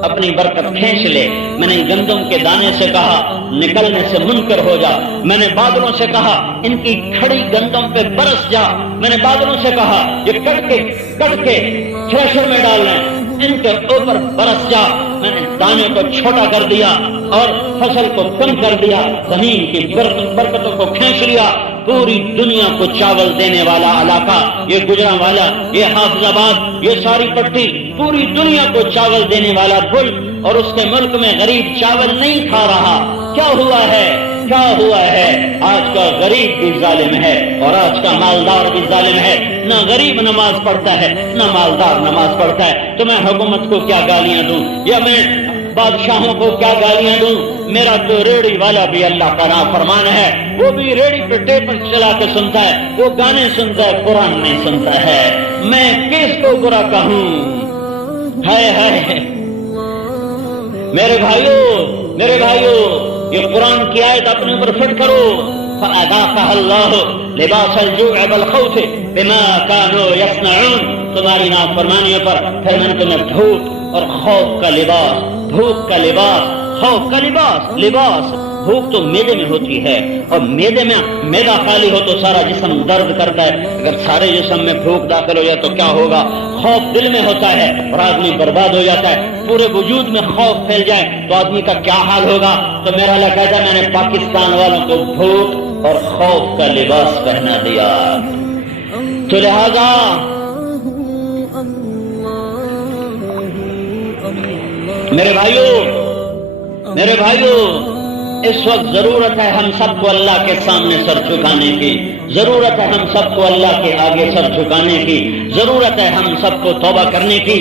اپنی برکت کھینچ لے، میں نے گندم کے دانے سے کہا نکلنے سے منکر ہو جا، میں نے بادلوں سے کہا ان کی کھڑی گندم پہ برس جا، میں نے بادلوں سے کہا یہ کٹ کے تھریشر میں ڈال لیں، ان کے اوپر برس جا، میں نے دانے کو چھوٹا کر دیا اور فصل کو کم کر دیا، زمین کی برکتوں کو کھینچ لیا، پوری دنیا کو چاول دینے والا علاقہ، یہ گجرانوالا، یہ حافظ آباد، یہ ساری پٹی، پوری دنیا کو چاول دینے والا ملک، اور اس کے ملک میں غریب چاول نہیں کھا رہا۔ کیا ہوا ہے؟ کیا ہوا ہے؟ آج کا غریب بھی ظالم ہے اور آج کا مالدار بھی ظالم ہے، نہ غریب نماز پڑھتا ہے نہ مالدار نماز پڑھتا ہے، تو میں حکومت کو کیا گالیاں دوں یا میں بادشاہوں کو کیا گالیاں دوں؟ میرا تو ریڑی والا بھی اللہ کا نافرمان ہے، وہ بھی ریڑی پہ ٹیپ چلا کے سنتا ہے، وہ گانے سنتا ہے، قرآن نہیں سنتا ہے، میں کس کو برا کہوں؟ ہے میرے بھائیوں یہ قرآن کی آیت اپنے اوپر فٹ کرو۔ فَأَذَاقَهَا اللَّهُ لِبَاسَ الْجُوعِ وَالْخَوْفِ بِمَا كَانُوا يَصْنَعُونَ، تمہاری نافرمانیوں پر پھر میں نے تمہیں بھوک اور خوف کا لباس، بھوک کا لباس، خوف کا لباس۔ بھوک تو میدے میں ہوتی ہے، اور میدے میں میدا خالی ہو تو سارا جسم درد کرتا ہے، اگر سارے جسم میں بھوک داخل ہو جائے تو کیا ہوگا؟ خوف دل میں ہوتا ہے اور آدمی برباد ہو جاتا ہے، پورے وجود میں خوف پھیل جائے تو آدمی کا کیا حال ہوگا؟ تو میرا اللہ کہتا ہے میں نے پاکستان والوں کو بھوک اور خوف کا لباس پہنا دیا، تو لہذا میرے بھائیوں اس وقت ضرورت ہے ہم سب کو اللہ کے سامنے سر جھکانے کی، ضرورت ہے ہم سب کو اللہ کے آگے سر جھکانے کی، ضرورت ہے ہم سب کو توبہ کرنے کی۔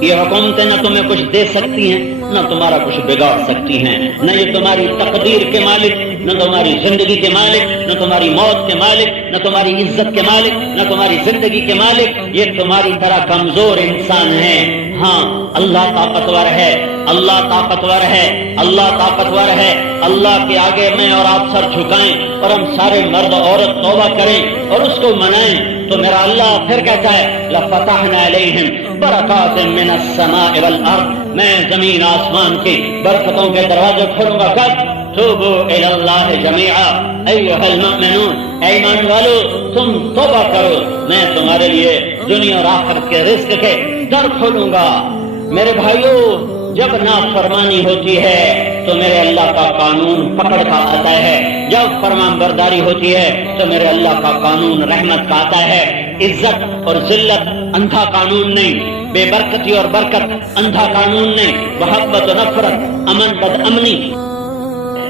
یہ حکومتیں نہ تمہیں کچھ دے سکتی ہیں نہ تمہارا کچھ بگاڑ سکتی ہیں، نہ یہ تمہاری تقدیر کے مالک، نہ تمہاری زندگی کے مالک، نہ تمہاری موت کے مالک، نہ تمہاری عزت کے مالک، نہ تمہاری زندگی کے مالک، یہ تمہاری طرح کمزور انسان ہیں۔ ہاں اللہ طاقتور ہے، اللہ طاقتور ہے، اللہ طاقتور ہے۔ اللہ کے آگے میں اور آپ سر جھکائیں اور ہم سارے مرد عورت توبہ کریں اور اس کو منائیں تو میرا اللہ پھر کہتا ہے لَفَتَحْنَا عَلَيْهِمْ بَرَكَاتٍ مِّنَ السَّمَاءِ وَالْأَرْضِ، میں زمین آسمان کی برکتوں کے دروازے کھولوں گا۔ کب؟ توبوا الی اللہ جمیعا ایھا المؤمنون، اے ایمان والو تم توبہ کرو، میں تمہارے لیے دنیا اور آخرت کے رزق کے در کھولوں گا۔ میرے بھائیوں جب نافرمانی ہوتی ہے تو میرے اللہ کا قانون پکڑ کا آتا ہے، جب فرمان برداری ہوتی ہے تو میرے اللہ کا قانون رحمت کا آتا ہے۔ عزت اور ذلت اندھا قانون نہیں، بے برکتی اور برکت اندھا قانون نہیں، محبت و نفرت، امن بد امنی۔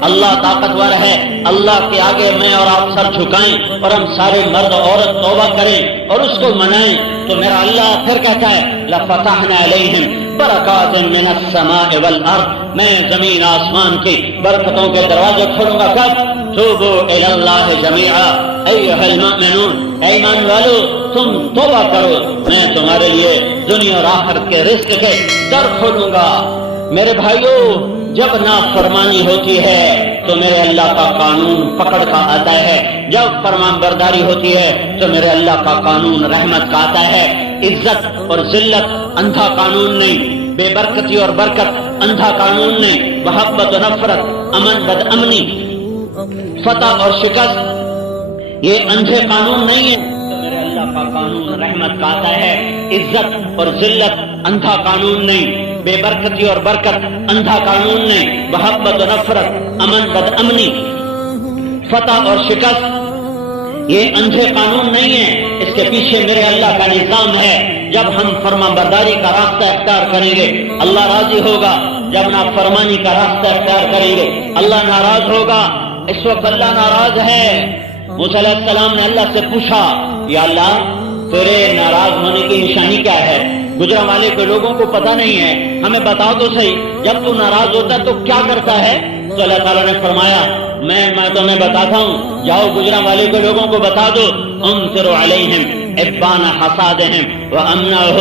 اللہ طاقتور ہے، اللہ کے آگے میں اور آپ سر جھکائیں اور ہم سارے مرد عورت توبہ کریں اور اس کو منائیں تو میرا اللہ پھر کہتا ہے لَفَتَحْنَا عَلَيْهِمْ بَرَكَاتٍ مِّنَ السَّمَاءِ وَالْأَرْضِ، میں زمین آسمان کی برکتوں کے دروازے کھولوں گا۔ کب؟ توبوا الی اللہ جمیعا ایھا المؤمنون، اے ایمان والو تم توبہ کرو، میں تمہارے لیے دنیا اور آخرت کے رزق کے در کھولوں گا۔ میرے بھائیوں جب نافرمانی ہوتی ہے تو میرے اللہ کا قانون پکڑ کا آتا ہے، جب فرمان برداری ہوتی ہے تو میرے اللہ کا قانون رحمت کا آتا ہے۔ عزت اور ذلت اندھا قانون نہیں، بے برکتی اور برکت اندھا قانون نہیں، محبت و نفرت، امن بد امنی، فتح اور شکست یہ اندھے قانون نہیں ہے، تو میرے اللہ کا قانون رحمت کا آتا ہے۔ عزت اور ذلت اندھا قانون نہیں، بے برکتی اور برکت اندھا قانون نہیں، محبت و نفرت، امن بد امنی، فتح اور شکست یہ اندھے قانون نہیں ہے، اس کے پیچھے میرے اللہ کا نظام ہے۔ جب ہم فرما برداری کا راستہ اختیار کریں گے اللہ راضی ہوگا، جب نافرمانی کا راستہ اختیار کریں گے اللہ ناراض ہوگا۔ اس وقت اللہ ناراض ہے۔ موسیٰ علیہ السلام نے اللہ سے پوچھا یا اللہ تیرے ناراض ہونے کی نشانی کیا ہے؟ گجرا والے کے لوگوں کو پتہ نہیں ہے، ہمیں بتا تو صحیح، جب تو ناراض ہوتا ہے تو کیا کرتا ہے؟ تو اللہ تعالیٰ نے فرمایا میں تمہیں بتاتا ہوں، جاؤ گجرا والے کے لوگوں کو بتا دو، انذر علیہم ابان حصادہم وامنعہ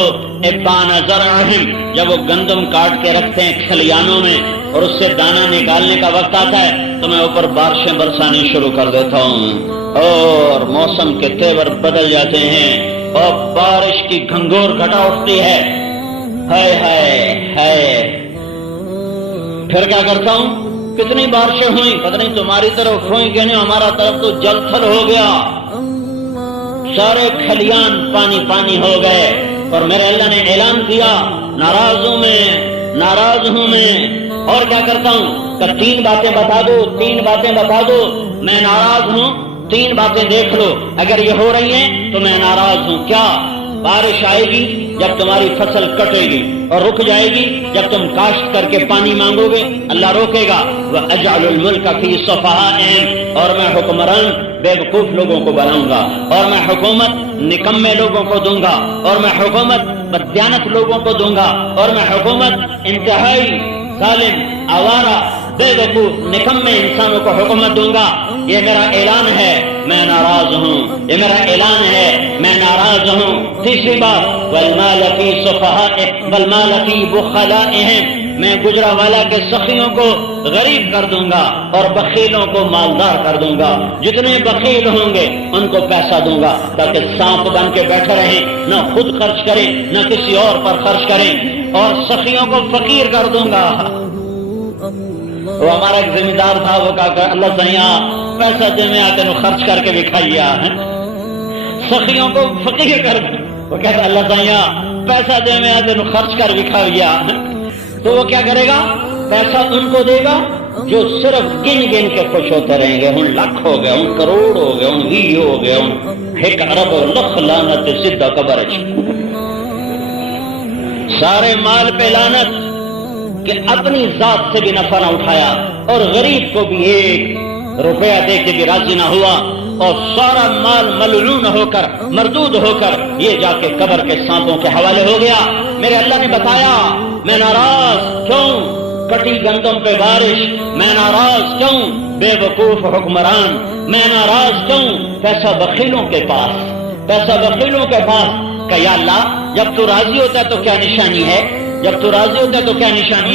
ابان زرعہم، جب وہ گندم کاٹ کے رکھتے ہیں کھلیانوں میں اور اس سے دانہ نکالنے کا وقت آتا ہے تو میں اوپر بارشیں برسانی شروع کر دیتا ہوں اور موسم کے تیور بدل جاتے ہیں اور بارش کی گھنگور گھٹا اٹھتی ہے، ہائے ہائے ہائے۔ پھر کیا کرتا ہوں؟ کتنی بارشیں ہوئیں، پتہ نہیں تمہاری طرف ہوئیں کہ نہیں، ہمارا طرف تو جل تھل ہو گیا، سارے کھلیان پانی پانی ہو گئے، اور میرے اللہ نے اعلان کیا ناراض ہوں میں، اور کیا کرتا ہوں کہ تین باتیں بتا دو، میں ناراض ہوں، تین باتیں دیکھ لو، اگر یہ ہو رہی ہیں تو میں ناراض ہوں۔ کیا؟ بارش آئے گی جب تمہاری فصل کٹے گی، اور رک جائے گی جب تم کاشت کر کے پانی مانگو گے، اللہ روکے گا۔ وَأَجْعَلُ الْمُلْكَ فِي صَفَحَائِهِمْ، اور میں حکمران بے وقوف لوگوں کو بناؤں گا، اور میں حکومت نکمے لوگوں کو دوں گا، اور میں حکومت بددیانت لوگوں کو دوں گا، اور میں حکومت انتہائی ظالم آوارہ بے وقوف نکمے انسانوں کو حکومت دوں گا۔ یہ میرا اعلان ہے، میں ناراض ہوں، یہ میرا اعلان ہے، میں ناراض ہوں۔ تیسری بات والمال فی صفحائہم والمال فی بخلائہم، میں گجرا والا کے سخیوں کو غریب کر دوں گا اور بخیلوں کو مالدار کر دوں گا۔ جتنے بخیل ہوں گے ان کو پیسہ دوں گا تاکہ سانپ بن کے بیٹھے رہیں، نہ خود خرچ کریں نہ کسی اور پر خرچ کریں، اور سخیوں کو فقیر کر دوں گا۔ وہ ہمارا ایک ذمہ دار تھا، وہ کہا کہ اللہ سیاں پیسہ دے میں آتے نو خرچ کر کے بھی کھائیا ہے، سخیوں کو فقیر کر دوں۔ وہ کہتا اللہ سیاں پیسہ دے میں آتے نو خرچ کر بھی کھائیا ہے، تو وہ کیا کرے گا؟ پیسہ ان کو دے گا جو صرف گن گن کے خوش ہوتے رہیں گے، ان لاکھ ہو گئے، ان کروڑ ہو گئے، ان وی ہو گئے، ان ایک ارب اور لکھ لعنت سدھا قبر ہے، سارے مال پہ لعنت کہ اپنی ذات سے بھی نفع نہ اٹھایا اور غریب کو بھی ایک روپیہ دے کے بھی راضی نہ ہوا، اور سارا مال ملعون ہو کر مردود ہو کر یہ جا کے قبر کے سانپوں کے حوالے ہو گیا۔ میرے اللہ نے بتایا میں ناراض کیوں؟ کٹی گندم پہ بارش، میں ناراض کیوں؟ بے وقوف حکمران، میں ناراض کیوں؟ پیسہ بخیلوں کے پاس کہ یا اللہ جب تو راضی ہوتا ہے تو کیا نشانی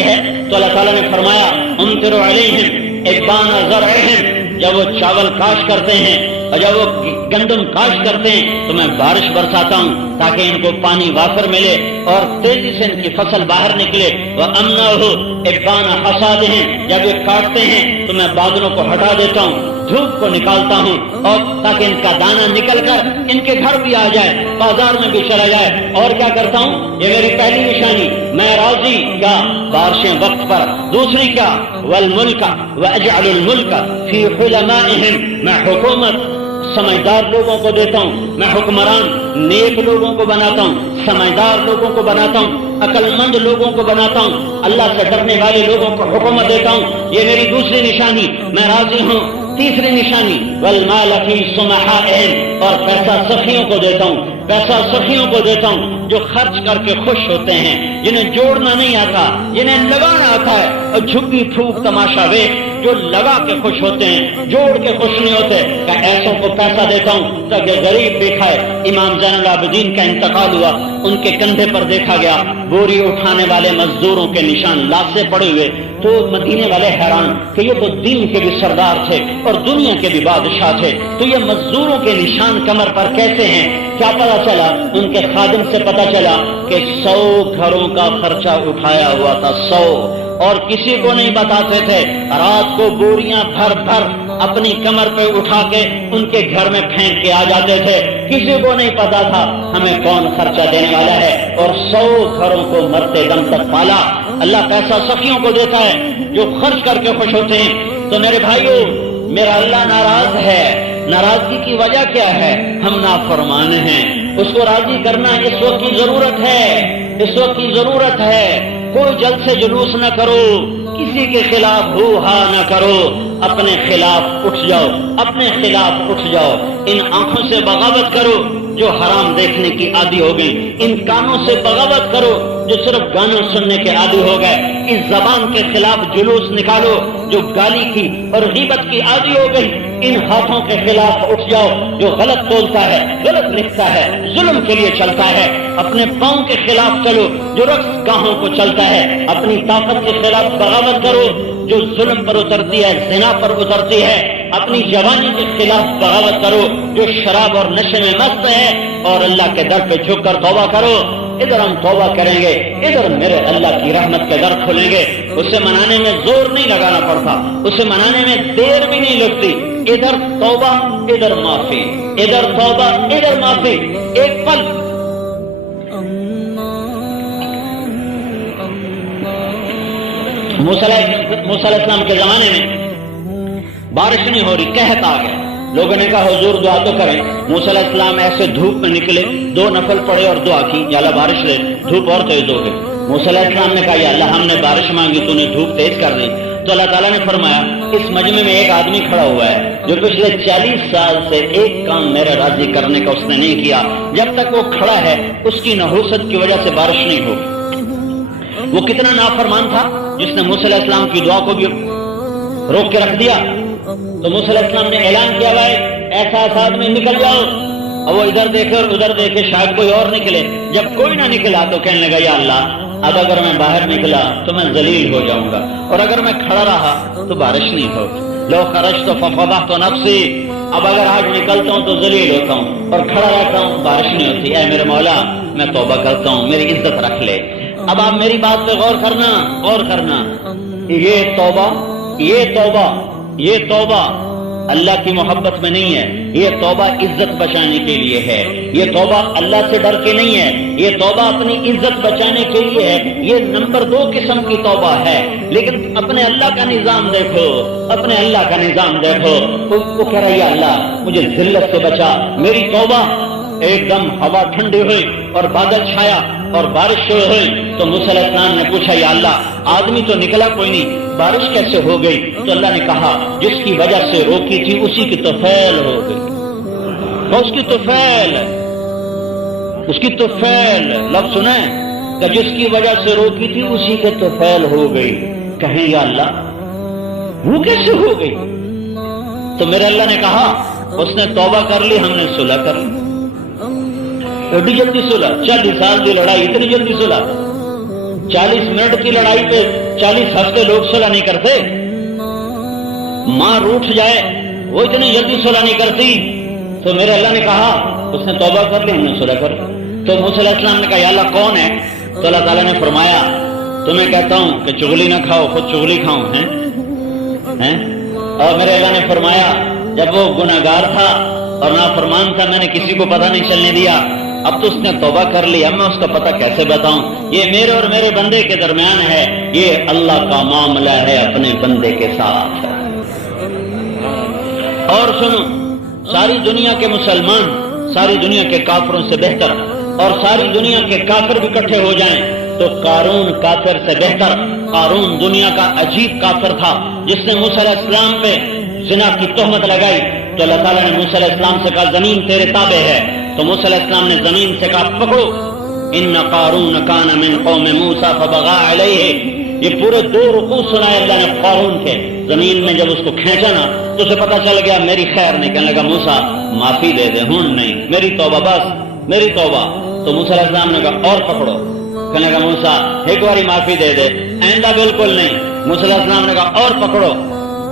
ہے؟ تو اللہ تعالیٰ نے فرمایا انذر علیہم ابان زرعہم، جب وہ چاول کاشت کرتے ہیں اور جب وہ گندم کاشت کرتے ہیں تو میں بارش برساتا ہوں تاکہ ان کو پانی وافر ملے اور تیزی سے ان کی فصل باہر نکلے۔ وَأَمْنَعُهُ ابان حصادہم، جب یہ کاٹتے ہیں تو میں بادلوں کو ہٹا دیتا ہوں، دھوپ کو نکالتا ہوں، اور تاکہ ان کا دانہ نکل کر ان کے گھر بھی آ جائے، بازار میں بھی چلا جائے۔ اور کیا کرتا ہوں؟ یہ میری پہلی نشانی، میں راضی کیا؟ بارشیں وقت پر۔ دوسری کیا؟ والملک واجعل الملک فی حلمائہم، میں حکومت سمجھدار لوگوں کو دیتا ہوں، میں حکمران نیک لوگوں کو بناتا ہوں، سمجھدار لوگوں کو بناتا ہوں، عقل مند لوگوں کو بناتا ہوں، اللہ سے ڈرنے والے لوگوں کو حکومت دیتا ہوں۔ یہ میری دوسری نشانی، میں راضی ہوں۔ تیسری نشانی والمال فی صمحائہم، اور پیسہ سخیوں کو دیتا ہوں، جو خرچ کر کے خوش ہوتے ہیں، جنہیں جوڑنا نہیں آتا، جنہیں لگانا آتا ہے، اور جھگی پھوک تماشا وے جو لگا کے خوش ہوتے ہیں، جوڑ کے خوش نہیں ہوتے، کہ ایسوں کو پیسہ دیتا ہوں تاکہ غریب بھی کھائے۔ امام زین العابدین کا انتقال ہوا، ان کے کندھے پر دیکھا گیا بوری اٹھانے والے مزدوروں کے نشان لاشیں پڑے ہوئے، تو مدینے والے حیران کہ یہ تو دین کے بھی سردار تھے اور دنیا کے بھی بادشاہ تھے، تو یہ مزدوروں کے نشان کمر پر کیسے ہیں؟ کیا پتا چلا؟ ان کے خادم سے پتا چلا کہ 100 گھروں کا خرچہ اٹھایا ہوا تھا، 100، اور کسی کو نہیں بتاتے تھے۔ رات کو بوریاں بھر بھر اپنی کمر پہ اٹھا کے ان کے گھر میں پھینک کے آ جاتے تھے، کسی کو نہیں پتا تھا ہمیں کون خرچہ دینے والا ہے، اور 100 گھروں کو مرتے دم تک پالا۔ اللہ پیسہ سخیوں کو دیتا ہے جو خرچ کر کے خوش ہوتے ہیں۔ تو میرے بھائیو، میرا اللہ ناراض ہے، ناراضگی کی وجہ کیا ہے؟ ہم نافرمان ہیں، اس کو راضی کرنا اس وقت کی ضرورت ہے۔ کوئی جلد سے جلوس نہ کرو، کسی کے خلاف ہو ہا نہ کرو، اپنے خلاف اٹھ جاؤ، ان آنکھوں سے بغاوت کرو جو حرام دیکھنے کی عادی ہو گئی، ان کانوں سے بغاوت کرو جو صرف گانے سننے کے عادی ہو گئے، اس زبان کے خلاف جلوس نکالو جو گالی کی اور غیبت کی عادی ہو گئی، ان ہاتھوں کے خلاف اٹھ جاؤ جو غلط بولتا ہے، غلط لکھتا ہے، ظلم کے لیے چلتا ہے، اپنے پاؤں کے خلاف چلو جو رقص گاہوں کو چلتا ہے، اپنی طاقت کے خلاف بغاوت کرو جو ظلم پر اترتی ہے، زنا پر اترتی ہے، اپنی جوانی کے خلاف بغاوت کرو جو شراب اور نشے میں مست ہے، اور اللہ کے در پہ جھک کر توبہ کرو۔ ادھر ہم توبہ کریں گے، ادھر میرے اللہ کی رحمت کے در کھولیں گے۔ اسے منانے میں زور نہیں لگانا پڑتا، اسے منانے میں دیر بھی نہیں لگتی۔ ادھر توبہ ادھر معافی، ادھر توبہ ادھر معافی، ایک پل۔ موسیٰ علیہ السلام کے زمانے میں بارش نہیں ہو رہی، قحط آ گیا۔ لوگوں نے کہا حضور دعا تو کریں۔ موسیٰ علیہ السلام ایسے دھوپ میں نکلے، 2 نفل پڑے اور دعا کی، یا اللہ بارش دے، دھوپ اور تیز ہو گئی۔ موسیٰ علیہ السلام نے کہا یا اللہ ہم نے بارش مانگی، تو نے دھوپ تیز کر دی۔ تو اللہ تعالیٰ نے فرمایا اس مجمع میں ایک آدمی کھڑا ہوا ہے جو پچھلے 40 سال سے ایک کام میرے راضی کرنے کا اس نے نہیں کیا، جب تک وہ کھڑا ہے اس کی نحوست کی وجہ سے بارش نہیں ہوگی۔ وہ کتنا نافرمان تھا جس نے موسیٰ علیہ السلام کی دعا کو بھی روک کے رکھ دیا۔ تو موسیٰ علیہ السلام نے اعلان کیا بھائی ایسا آدمی نکل جاؤ۔ اب وہ ادھر دیکھے اور ادھر دیکھے، شاید کوئی اور نکلے۔ جب کوئی نہ نکلا تو کہنے لگا یا اللہ اب اگر میں باہر نکلا تو میں ذلیل ہو جاؤں گا، اور اگر میں کھڑا رہا تو بارش نہیں ہوگی۔ لو خرجت ففضحت نفسی، اب اگر آج نکلتا ہوں تو ذلیل ہوتا ہوں، اور کھڑا رہتا ہوں بارش نہیں ہوتی۔ اے میرے مولا میں توبہ کرتا ہوں، میری عزت رکھ لے۔ اب آپ میری بات پہ غور کرنا، غور کرنا۔ یہ توبہ، یہ توبہ، یہ توبہ اللہ کی محبت میں نہیں ہے، یہ توبہ عزت بچانے کے لیے ہے۔ یہ توبہ اللہ سے ڈر کے نہیں ہے، یہ توبہ اپنی عزت بچانے کے لیے ہے۔ یہ نمبر 2 قسم کی توبہ ہے۔ لیکن اپنے اللہ کا نظام دیکھو، اپنے اللہ کا نظام دیکھو۔ وہ کہہ رہا ہے یا اللہ مجھے ذلت سے بچا۔ میری توبہ ایک دم ہوا ٹھنڈی ہوئی اور بادل چھایا اور بارش شروع ہوئی تو موسیٰ علیہ السلام نے پوچھا یا اللہ آدمی تو نکلا کوئی نہیں، بارش کیسے ہو گئی؟ تو اللہ نے کہا جس کی وجہ سے روکی تھی اسی کی طفیل ہو گئی۔ اس کی طفیل، اس کی طفیل لفظ سنیں کہ جس کی وجہ سے روکی تھی اسی کے طفیل ہو گئی۔ کہیں یا اللہ وہ کیسے ہو گئی؟ تو میرے اللہ نے کہا اس نے توبہ کر لی، ہم نے صلح کر لی۔ ایڈی جلدی صلح، 40 سال کی لڑائی اتنی جلدی صلح؟ 40 منٹ کی لڑائی پہ 40 ہفتے لوگ صلح نہیں کرتے۔ ماں روٹھ جائے وہ اتنی جلدی صلح نہیں کرتی۔ تو میرے اللہ نے کہا اس نے توبہ کر لی، ہم نے صلح کر لی۔ تو موسیٰ علیہ السلام نے کہا یا اللہ کون ہے؟ تو اللہ تعالیٰ نے فرمایا تمہیں کہتا ہوں کہ چغلی نہ کھاؤ، خود چغلی کھاؤں ہیں۔ اور میرے اللہ نے فرمایا جب وہ گناہگار تھا اور نافرمان تھا میں نے کسی کو پتہ نہیں چلنے دیا، اب تو اس نے توبہ کر لی، اب میں اس کا پتہ کیسے بتاؤں؟ یہ میرے اور میرے بندے کے درمیان ہے، یہ اللہ کا معاملہ ہے اپنے بندے کے ساتھ۔ اور سنو، ساری دنیا کے مسلمان ساری دنیا کے کافروں سے بہتر، اور ساری دنیا کے کافر بھی اکٹھے ہو جائیں تو قارون کافر سے بہتر۔ قارون دنیا کا عجیب کافر تھا جس نے موسیٰ علیہ السلام پہ زنا کی تہمت لگائی۔ تو اللہ تعالیٰ نے موسیٰ علیہ السلام سے کہا زمین تیرے تابع ہے۔ تو موسیٰ علیہ السلام نے زمین سے کہا پکڑو، ان قارون کان من قوم موسیٰ فبغى علیہ۔ یہ پورے 2 رکوع سنائے اللہ نے قارون کے۔ زمین میں جب اس کو کھینچا نا تو اسے پتا چل گیا میری خیر نہیں، کہنے لگا موسیٰ معافی دے دے، ہوں نہیں میری توبہ، بس میری توبہ۔ تو موسیٰ علیہ السلام نے کہا اور پکڑو، کہنے لگا موسیٰ ایک باری معافی دے دے، آئندہ بالکل نہیں۔ موسیٰ علیہ السلام نے کہا اور پکڑو،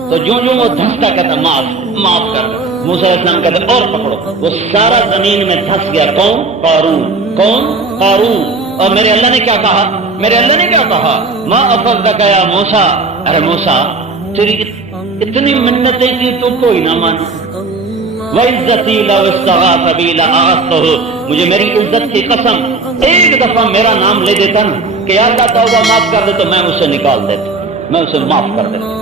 تو جو وہ دھستا کہتا معاف معاف کر دو۔ موسیٰ علیہ السلام کہتے اور پکڑو، وہ سارا زمین میں دھس گیا۔ کون؟ قارون۔ کون؟ قارون۔ اور میرے اللہ نے کیا کہا؟ میرے اللہ نے کیا کہا؟ ما افضلک یا موسیٰ، ارے موسیٰ تیری اتنی منتیں کی تو کوئی نہ مانا۔ وعزتی لو استغاث بی لاغثتہ، مجھے میری عزت کی قسم ایک دفعہ میرا نام لے دیتا نا کہ یا اللہ توبہ معاف کر دے تو میں اسے نکال دیتا، میں اسے معاف کر دیتا۔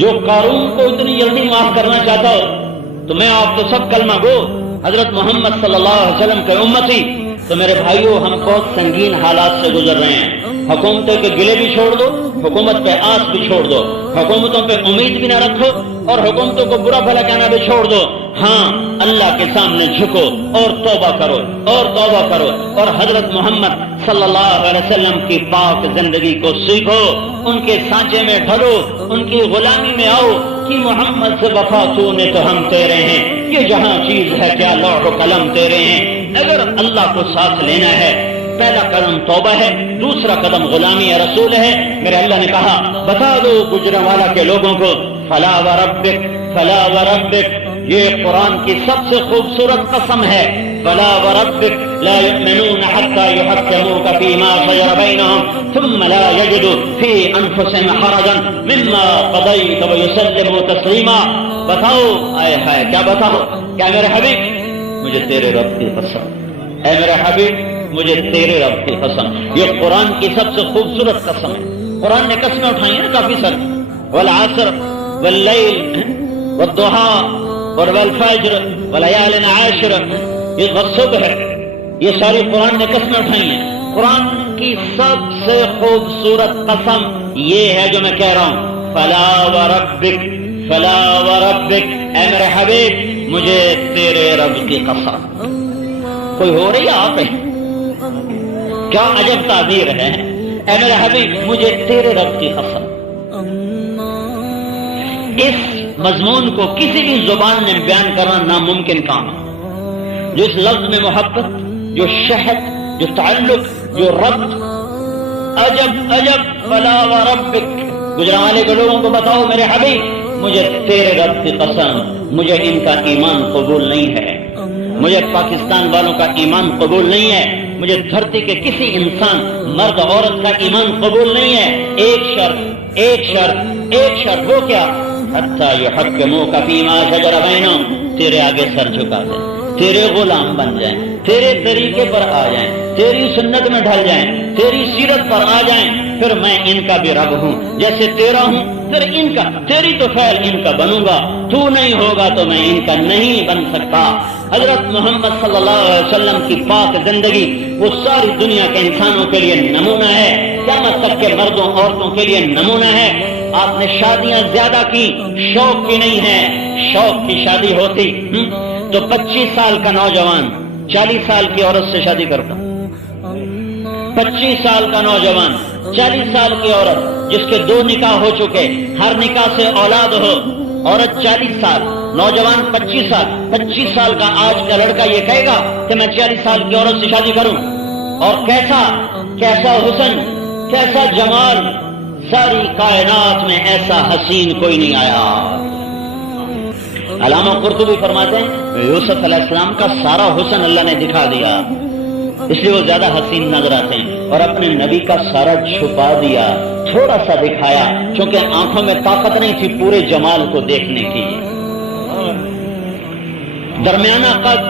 جو قارون کو اتنی جلدی معاف کرنا چاہتا ہو تو میں آپ تو سب کلمہ گو حضرت محمد صلی اللہ علیہ وسلم کے امتی۔ تو میرے بھائیوں ہم بہت سنگین حالات سے گزر رہے ہیں۔ حکومتوں کے گلے بھی چھوڑ دو، حکومت پہ آس بھی چھوڑ دو، حکومتوں پہ امید بھی نہ رکھو، اور حکومتوں کو برا بھلا کہنا بھی چھوڑ دو۔ ہاں اللہ کے سامنے جھکو اور توبہ کرو اور توبہ کرو اور حضرت محمد صلی اللہ علیہ وسلم کی پاک زندگی کو سیکھو، ان کے سانچے میں ڈھلو، ان کی غلامی میں آؤ کہ محمد سے وفا تو نے تو ہم تیرے ہیں، یہ جہاں چیز ہے کیا لوح و قلم تیرے ہیں۔ اگر اللہ کو ساتھ لینا ہے پہلا قدم توبہ ہے، دوسرا قدم غلامی رسول ہے۔ میرے اللہ نے کہا بتا دو گجرانوالہ کے لوگوں کو فلا وربک فلا وربک، یہ قرآن کی سب سے خوبصورت قسم ہے، فلا وربک لا یؤمنون حتی یحکموک فیما شجر بینہم ثم لا یجدوا فی انفسہم حرجا مما قضیت ویسلموا تسلیما۔ بتاؤ آئے ہائے کیا بتاؤ، کیا میرے حبیب مجھے تیرے رب کی قسم، اے میرے حبیب مجھے تیرے رب کی قسم، یہ قرآن کی سب سے خوبصورت قسم ہے۔ قرآن نے قسمیں اٹھائی ہیں کافی سر، والعصر واللیل والضحا والفجر ولیال عاشر، یہ والصبح ہے، یہ ساری قرآن نے قسمیں اٹھائی ہیں۔ قرآن کی سب سے خوبصورت قسم یہ ہے جو میں کہہ رہا ہوں، فلا وربک فلا وربک، اے میرے حبیب مجھے تیرے رب کی قسم۔ کوئی ہو رہی ہے آپ کیا عجب تعبیر ہے، اے میرے حبیب مجھے تیرے رب کی قسم۔ اس مضمون کو کسی بھی زبان میں بیان کرنا ناممکن کام ہے، جو اس لفظ میں محبت، جو شہد، جو تعلق، جو ربط، عجب عجب فلا وربک۔ گجرانوالے کے لوگوں کو بتاؤ میرے حبیب مجھے تیرے رب کی قسم، مجھے ان کا ایمان قبول نہیں ہے، مجھے پاکستان والوں کا ایمان قبول نہیں ہے، مجھے دھرتی کے کسی انسان مرد عورت کا ایمان قبول نہیں ہے، ایک شرط ایک شرط ایک شرط، وہ کیا؟ حتی یحکموک فیما شجر بینہم، تیرے آگے سر جھکا دیں، تیرے غلام بن جائیں، تیرے طریقے پر آ جائیں، تیری سنت میں ڈھل جائیں، تیری سیرت پر آ جائیں، پھر میں ان کا بھی رب ہوں، جیسے تیرا ہوں پھر ان کا، تیری تو خیر ان کا بنوں گا، تو نہیں ہوگا تو میں ان کا نہیں بن سکتا۔ حضرت محمد صلی اللہ علیہ وسلم کی پاک زندگی وہ ساری دنیا کے انسانوں کے لیے نمونہ ہے، قیامت تک کے مردوں عورتوں کے لیے نمونہ ہے۔ آپ نے شادیاں زیادہ کی، شوق کی نہیں ہے، شوق کی شادی ہوتی تو 25 سال کا نوجوان 40 سال کی عورت سے شادی کرتا، 25 سال کا نوجوان 40 سال کی عورت جس کے 2 نکاح ہو چکے، ہر نکاح سے اولاد ہو، عورت 40 سال، نوجوان 25 سال، 25 سال کا آج کا لڑکا یہ کہے گا کہ میں 40 سال کی عورت سے شادی کروں، اور کیسا حسن، کیسا جمال، ساری کائنات میں ایسا حسین کوئی نہیں آیا۔ علامہ قرطبی فرماتے ہیں یوسف علیہ السلام کا سارا حسن اللہ نے دکھا دیا، اس لیے وہ زیادہ حسین نظر آتے ہیں، اور اپنے نبی کا سارا چھپا دیا، تھوڑا سا دکھایا، چونکہ آنکھوں میں طاقت نہیں تھی پورے جمال کو دیکھنے کی۔ درمیانہ قد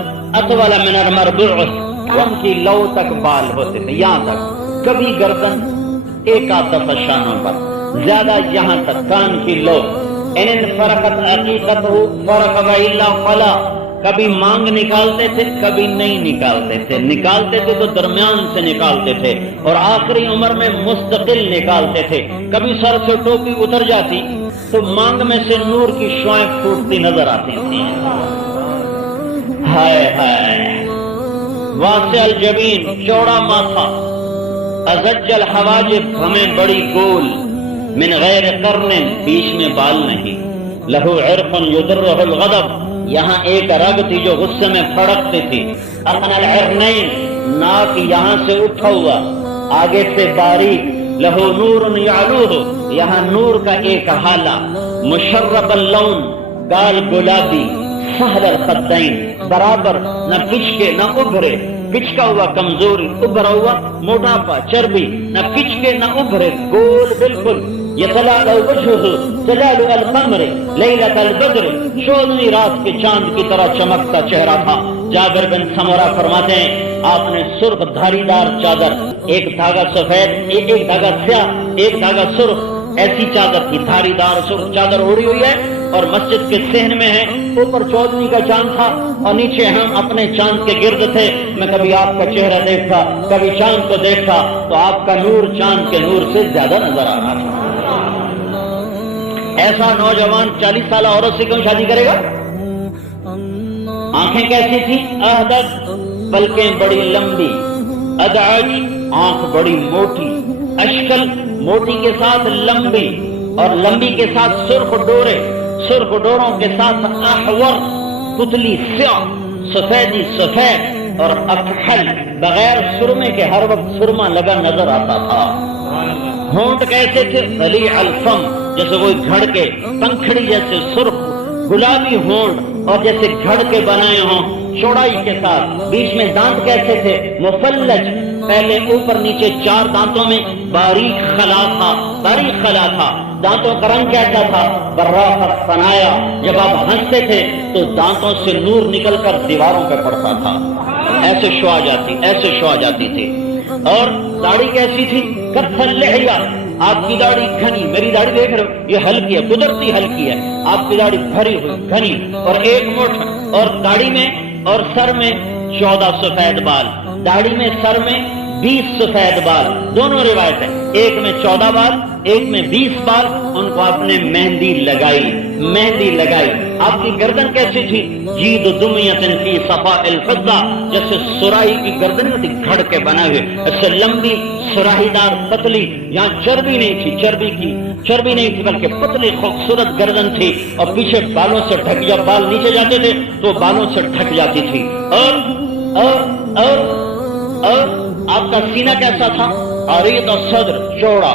اطول من المربوع، ان کی لو تک بال ہوتے تھے، یہاں تک، کبھی گردن ایک آدھ دفعہ شانوں پر، زیادہ یہاں تک کان کی لو، ان فرقت عقیقت فرق الا فلا، کبھی مانگ نکالتے تھے کبھی نہیں نکالتے تھے، نکالتے تھے تو درمیان سے نکالتے تھے، اور آخری عمر میں مستقل نکالتے تھے، کبھی سر سے ٹوپی اتر جاتی تو مانگ میں سے نور کی شعائیں پھوٹتی نظر آتی تھی۔ ہائے ہائے، واسع الجبین، چوڑا ماتھا، ازج الحواجب، ہمیں بڑی گول، من غیر قرن، بیچ میں بال نہیں، لہو عرق یدرہ الغضب، یہاں ایک رگ تھی جو غصے میں پھڑکتی تھی، اقن العرنین، ناک یہاں سے اٹھا ہوا، آگے سے باریک، لہو نور یعلوہ، یہاں نور کا ایک حالہ، مشرب اللون، گال گلابی، سہل الخدین، برابر، نہ کچکے نہ ابھرے، کچکا ہوا کمزوری، ابھرا ہوا موٹاپا چربی، نہ کچکے نہ ابھرے، گول بالکل، یتلال وجہہ تلال القمر لیلۃ البدر، چودھویں رات کے چاند کی طرح چمکتا چہرہ تھا۔ جابر بن سمرہ فرماتے ہیں آپ نے سرخ دھاری دار چادر، ایک دھاگا سفید، ایک دھاگا سیاہ، ایک دھاگا سرخ، ایسی چادر تھی، دھاری دار سرخ چادر اوڑھی ہوئی ہے، اور مسجد کے صحن میں ہے، اوپر چودھویں کا چاند تھا اور نیچے ہم اپنے چاند کے گرد تھے، میں کبھی آپ کا چہرہ دیکھتا کبھی چاند کو دیکھتا تو آپ کا نور چاند کے نور سے زیادہ نظر آ رہا تھا۔ ایسا نوجوان 40 سالہ عورت سے کیوں شادی کرے گا؟ آنکھیں کیسی تھی؟ اہدب، پلکیں بڑی لمبی، ادعج، آنکھ بڑی موٹی، اشکل، موٹی کے ساتھ لمبی، اور لمبی کے ساتھ سرخ ڈورے، سرخ ڈوروں کے ساتھ احور، پتلی سیاہ، سفیدی سفید، اور اکحل، بغیر سرمے کے ہر وقت سرما لگا نظر آتا تھا۔ ہونٹ کیسے تھے؟ خلیع الفم، جیسے کوئی گھڑ کے پنکھڑی جیسے سرخ گلابی ہونٹ، اور جیسے گھڑ کے بنائے ہوں چوڑائی کے ساتھ۔ بیچ میں دانت کیسے تھے؟ مفلج، پہلے اوپر نیچے 4 دانتوں میں باریک خلا تھا، باریک خلا تھا۔ دانتوں کا رنگ کیسا تھا؟ براق الثنایا، جب آپ ہنستے تھے تو دانتوں سے نور نکل کر دیواروں پہ پڑتا تھا، ایسے شعاع جاتی، ایسے شعاع جاتی تھی۔ اور داڑھی کیسی تھی؟ کف اللحیہ، آپ کی داڑھی گھنی، میری داڑھی دیکھ رہے ہو یہ ہلکی ہے، قدرتی ہلکی ہے، آپ کی داڑھی بھری ہوئی گھنی، اور ایک مٹھ، اور داڑھی میں اور سر میں 14 سفید بال، داڑھی میں سر میں 20 سفید بال، دونوں روایت ہے، ایک میں 14 بال ایک میں 20 بال، ان کو آپ نے مہندی لگائی، مہندی لگائی۔ آپ کی گردن کیسی تھی؟ جید دمیۃ فی صفاء الفضہ، جیسے سراہی کی گردن ہوتی گھڑ کے بنا ہوئے، ایسے لمبی سراہی دار پتلی، یہاں چربی نہیں تھی، چربی نہیں تھی بلکہ پتلی خوبصورت گردن تھی، اور پیچھے بالوں سے ڈھک، جب بال نیچے جاتے تھے تو بالوں سے ڈھک جاتی تھی۔ اور آپ کا سینہ کیسا تھا؟ عریض الصدر، چوڑا،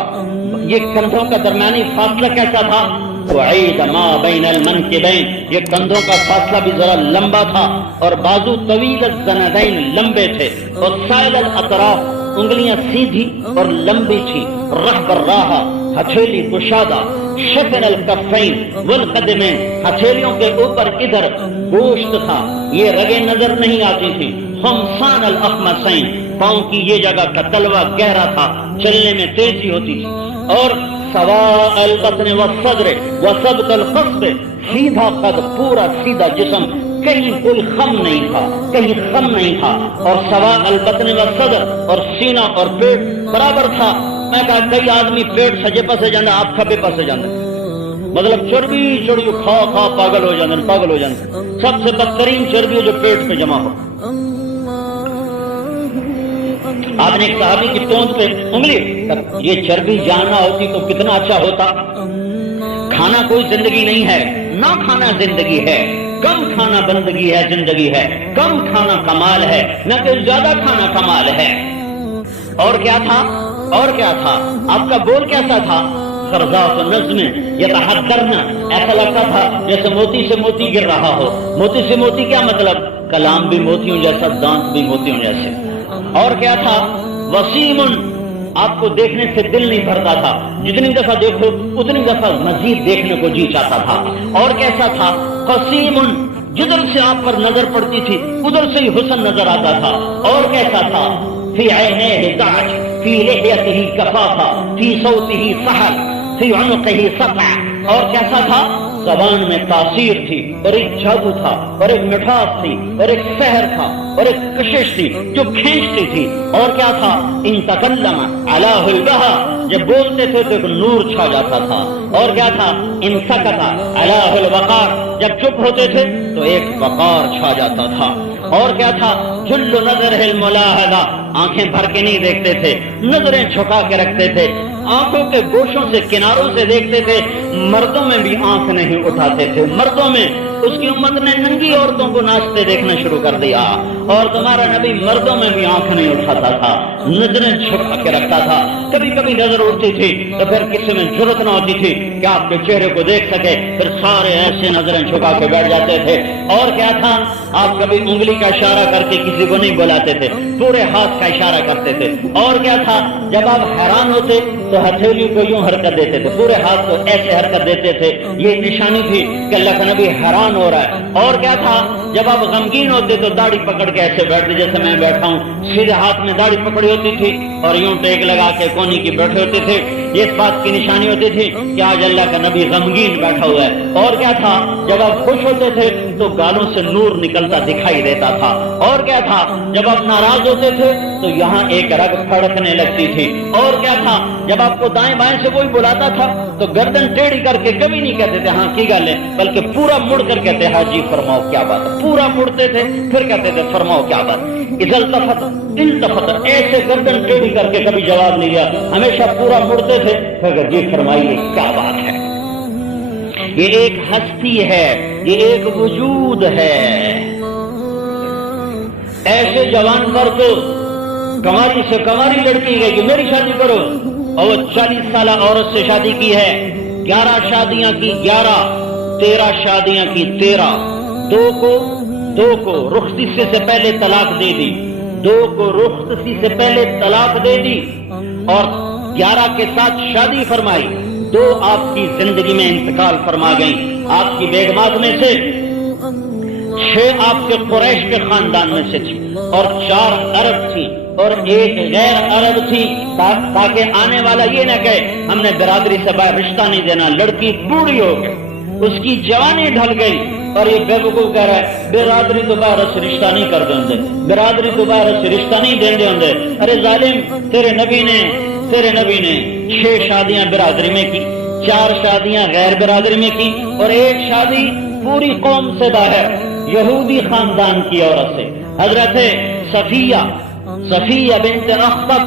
یہ کندھوں کا درمیانی فاصلہ کیسا تھا؟ وعید ما بین المنکبین، یہ کندھوں کا فاصلہ بھی ذرا لمبا تھا، اور بازو طویل الزندین، لمبے تھے، اور سائل الاطراف، انگلیاں سیدھی اور لمبی تھی، رحب الراہ، ہتھیلی کشادہ، شفن الکفین والقدمین، ہتھیلیوں کے اوپر ادھر گوشت تھا، یہ رگیں نظر نہیں آتی تھی، خمسان الاخمسین، پاؤں کی یہ جگہ کا تلوا گہرا تھا، چلنے میں تیزی ہوتی تھی، اور سواء البطن والصدر وثبت القصب، سیدھا قد، پورا سیدھا جسم، کہیں کوئی خم نہیں تھا، کہیں خم نہیں تھا، اور سواء البطن والصدر، اور سینہ اور پیٹ برابر تھا۔ میں کہا کئی آدمی پیٹ سجے پسے جاندے، آپ کھبے پسے جاندے، مطلب چربی چڑی کھا کھا پاگل ہو جاندے۔ سب سے بدترین چربی جو پیٹ پہ جمع ہو۔ آپ نے ایک صحابی کی تونت پہ انگلی، یہ چربی جاننا ہوتی تو کتنا اچھا ہوتا۔ کھانا کوئی زندگی نہیں ہے، نہ کھانا زندگی ہے، کم کھانا بندگی ہے، زندگی ہے، کم کھانا کمال ہے، نہ کہ زیادہ کھانا کمال ہے۔ اور کیا تھا؟ اور کیا تھا؟ آپ کا بول کیسا تھا؟ خرزات نظم یتحدرنا، ایسا لگتا تھا جیسے موتی سے موتی گر رہا ہو۔ موتی سے موتی کیا مطلب؟ کلام بھی موتیوں جیسا، دانت بھی موتیوں جیسے۔ اور کیا تھا؟ وسیم، آپ کو دیکھنے سے دل نہیں بھرتا تھا، جتنی دفعہ دیکھو اتنی دفعہ مزید دیکھنے کو جی چاہتا تھا۔ اور کیسا تھا؟ قسیم، جدھر سے آپ پر نظر پڑتی تھی ادھر سے ہی حسن نظر آتا تھا۔ اور کیسا تھا؟ فی عینیہ تاج، فی لحیتہ کفافہ، فی صوتہ سحر، فی عنقہ سطع۔ اور کیسا تھا؟ زبان میں تاثیر تھی، اور ایک جادو تھا، اور ایک مٹھاس تھی، اور ایک سحر تھا، اور ایک کشش تھی جو کھینچتی تھی۔ اور کیا تھا؟ ان تکلم علیہ البہا، جب بولتے تھے تو ایک نور چھا جاتا تھا۔ اور کیا تھا؟ ان سکت علیہ الوقار، جب چپ ہوتے تھے تو ایک وقار چھا جاتا تھا۔ اور کیا تھا؟ جل نظر الملاحظہ، آنکھیں بھر کے نہیں دیکھتے تھے، نظریں جھکا کے رکھتے تھے، آنکھوں کے گوشوں سے کناروں سے دیکھتے تھے، مردوں میں بھی آنکھ نہیں اٹھاتے تھے، مردوں میں اس کی امت نے ننگی عورتوں کو ناچتے دیکھنا شروع کر دیا، اور تمہارا نبی مردوں میں بھی آنکھ نہیں اٹھاتا تھا، نظریں جھکا کے رکھتا تھا۔ کبھی کبھی نظر اٹھتی تھی تو پھر کسی میں جرت نہ ہوتی تھی کہ آپ کے چہرے کو دیکھ سکے، پھر سارے ایسے نظریں جھکا کے بیٹھ جاتے تھے۔ اور کیا تھا؟ آپ کبھی انگلی کا اشارہ کر کے کسی کو نہیں بلاتے تھے، پورے ہاتھ کا اشارہ کرتے تھے۔ اور کیا تھا؟ جب آپ حیران ہوتے تو ہتھیلی کو یوں حرکت دیتے تھے، پورے ہاتھ کو ایسے حرکت دیتے تھے، یہ نشانی تھی کہ اللہ کا نبی حیران ہو رہا ہے۔ اور کیا تھا؟ جب آپ غمگین ہوتے تو داڑھی پکڑ کے ایسے بیٹھتے جیسے میں بیٹھا ہوں، سیدھے ہاتھ میں داڑھی پکڑی ہوتی تھی اور یوں ٹیک لگا کے کونی کی بیٹھے ہوتے تھے۔ یہ اس بات کی نشانی ہوتی تھی کہ آج اللہ کا نبی غمگین بیٹھا ہوا ہے. اور کیا تھا, جب آپ خوش ہوتے تھے تو گالوں سے نور نکلتا دکھائی دیتا تھا. اور کیا تھا, جب آپ ناراض ہوتے تھے تو یہاں ایک رگ پھڑکنے لگتی تھی. اور کیا تھا, جب آپ کو دائیں بائیں سے کوئی بلاتا تھا تو گردن ٹیڑھی کر کے کبھی نہیں کہتے تھے ہاں کی گل ہے, بلکہ پورا مڑ کر کہتے ہاں جی فرماؤ کیا بات ہے. پورا مڑتے تھے پھر کہتے تھے فرماؤ کیا بات. اذا التفت التفت, ایسے گردن ٹیڑھی کر کے کبھی جواب نہیں دیا, ہمیشہ پورا مڑتے تھے پھر جی فرمائیے کیا بات ہے. یہ ایک ہستی ہے, یہ ایک وجود ہے. ایسے جوان پر تو کماری سے کماری لڑکی گئی کہ میری شادی کرو, اور 40 سالہ عورت سے شادی کی ہے. 11 شادیاں کی 11, 13 شادیاں کی 13. دو کو رخصتی سے پہلے طلاق دے دی, 2 کو رخصتی سے پہلے طلاق دے دی, اور 11 کے ساتھ شادی فرمائی. 2 آپ کی زندگی میں انتقال فرما گئی. آپ کی بیگمات میں سے 6 آپ کے قریش کے خاندان میں سے تھی, اور 4 عرب تھی, اور 1 غیر عرب تھی, تاکہ آنے والا یہ نہ کہے ہم نے برادری سے باہر رشتہ نہیں دینا. لڑکی بوڑھی ہو گئی, اس کی جوانی ڈھل گئی, اور یہ بیوقوف کہہ رہا ہے برادری دوبارہ سے رشتہ نہیں کر دیں گے, برادری دوبارہ سے رشتہ نہیں دیں گے. ارے ظالم, تیرے نبی نے 6 شادیاں برادری میں کی, 4 شادیاں غیر برادری میں کی, اور 1 شادی پوری قوم سے باہر یہودی خاندان کی عورت سے. حضرت صفیہ بنت اخطب,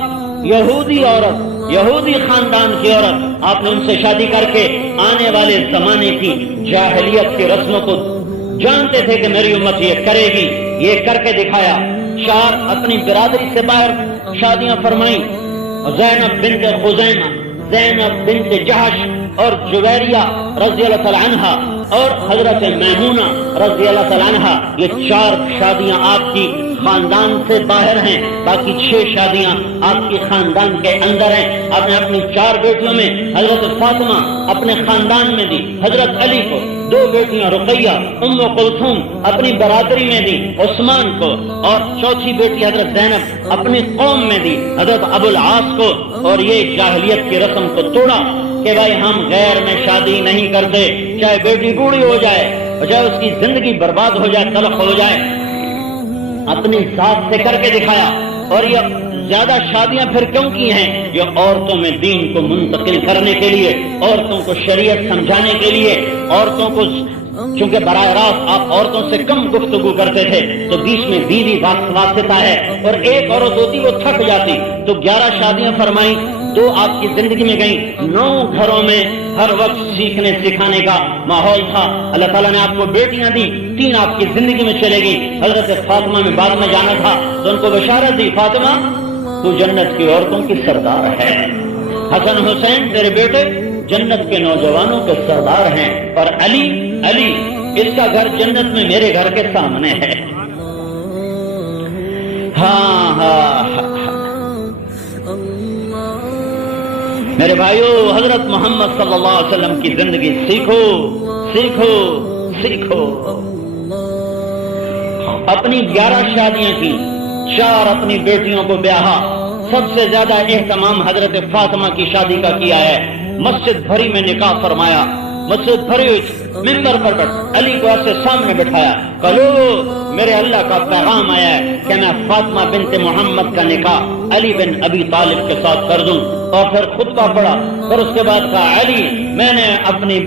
یہودی عورت, یہودی خاندان کی عورت. آپ نے ان سے شادی کر کے آنے والے زمانے کی جاہلیت کی رسموں کو جانتے تھے کہ میری امت یہ کرے گی, یہ کر کے دکھایا. 4 اپنی برادری سے باہر شادیاں فرمائیں, زینب بنت خزیمہ, زینب بنت جہش, اور جویریہ رضی اللہ تعالی عنہا, اور حضرت میمونہ رضی اللہ تعالی عنہا. یہ 4 شادیاں آپ کی خاندان سے باہر ہیں, باقی 6 شادیاں آپ کی خاندان کے اندر ہیں. آپ نے اپنی 4 بیٹیوں میں حضرت فاطمہ اپنے خاندان میں دی, حضرت علی کو 2 بیٹیاں رقیہ ام کلثوم اپنی برادری میں دی عثمان کو, اور 4تھی بیٹی حضرت زینب اپنی قوم میں دی حضرت ابو العاص کو. اور یہ جاہلیت کی رسم کو توڑا کہ بھائی ہم غیر میں شادی نہیں کرتے, چاہے بیٹی بوڑھی ہو جائے, چاہے اس کی زندگی برباد ہو جائے, تلخ ہو جائے. اپنی ذات سے کر کے دکھایا. اور یہ زیادہ شادیاں پھر کیوں کی ہیں؟ یہ عورتوں میں دین کو منتقل کرنے کے لیے, عورتوں کو شریعت سمجھانے کے لیے, عورتوں کو, چونکہ براہ راست آپ عورتوں سے کم گفتگو کرتے تھے تو بیچ میں بیوی واسطہ ہے, اور ایک عورت ہوتی وہ تھک جاتی, تو 11 شادیاں فرمائی, 2 آپ کی زندگی میں گئیں. 9 گھروں میں ہر وقت سیکھنے سکھانے کا ماحول تھا. اللہ تعالیٰ نے آپ کو بیٹیاں دی, 3 آپ کی زندگی میں چلے گی. حضرت فاطمہ میں بعد میں جانا تھا تو ان کو بشارت دی, فاطمہ تو جنت کی عورتوں کی سردار ہے, حسن حسین تیرے بیٹے جنت کے نوجوانوں کے سردار ہیں, اور علی اس کا گھر جنت میں میرے گھر کے سامنے ہے. ہاں میرے بھائیو, حضرت محمد صلی اللہ علیہ وسلم کی زندگی سیکھو سیکھو سیکھو. اپنی 11 شادیاں کی, 4 اپنی بیٹیوں کو بیاہا. سب سے زیادہ اہتمام حضرت فاطمہ کی شادی کا کیا ہے. مسجد بھری میں نکاح فرمایا, مسجد بھری ہوئی, ممبر پر بیٹھ علی کو ایسے سامنے بٹھایا, کہو میرے اللہ کا پیغام آیا ہے کہ میں فاطمہ بنت محمد کا نکاح علی بن ابی طالب کے ساتھ کر دوں. اور پھر خطبہ پڑھا, پھر اس کے بعد کہا علی میں نے اپنی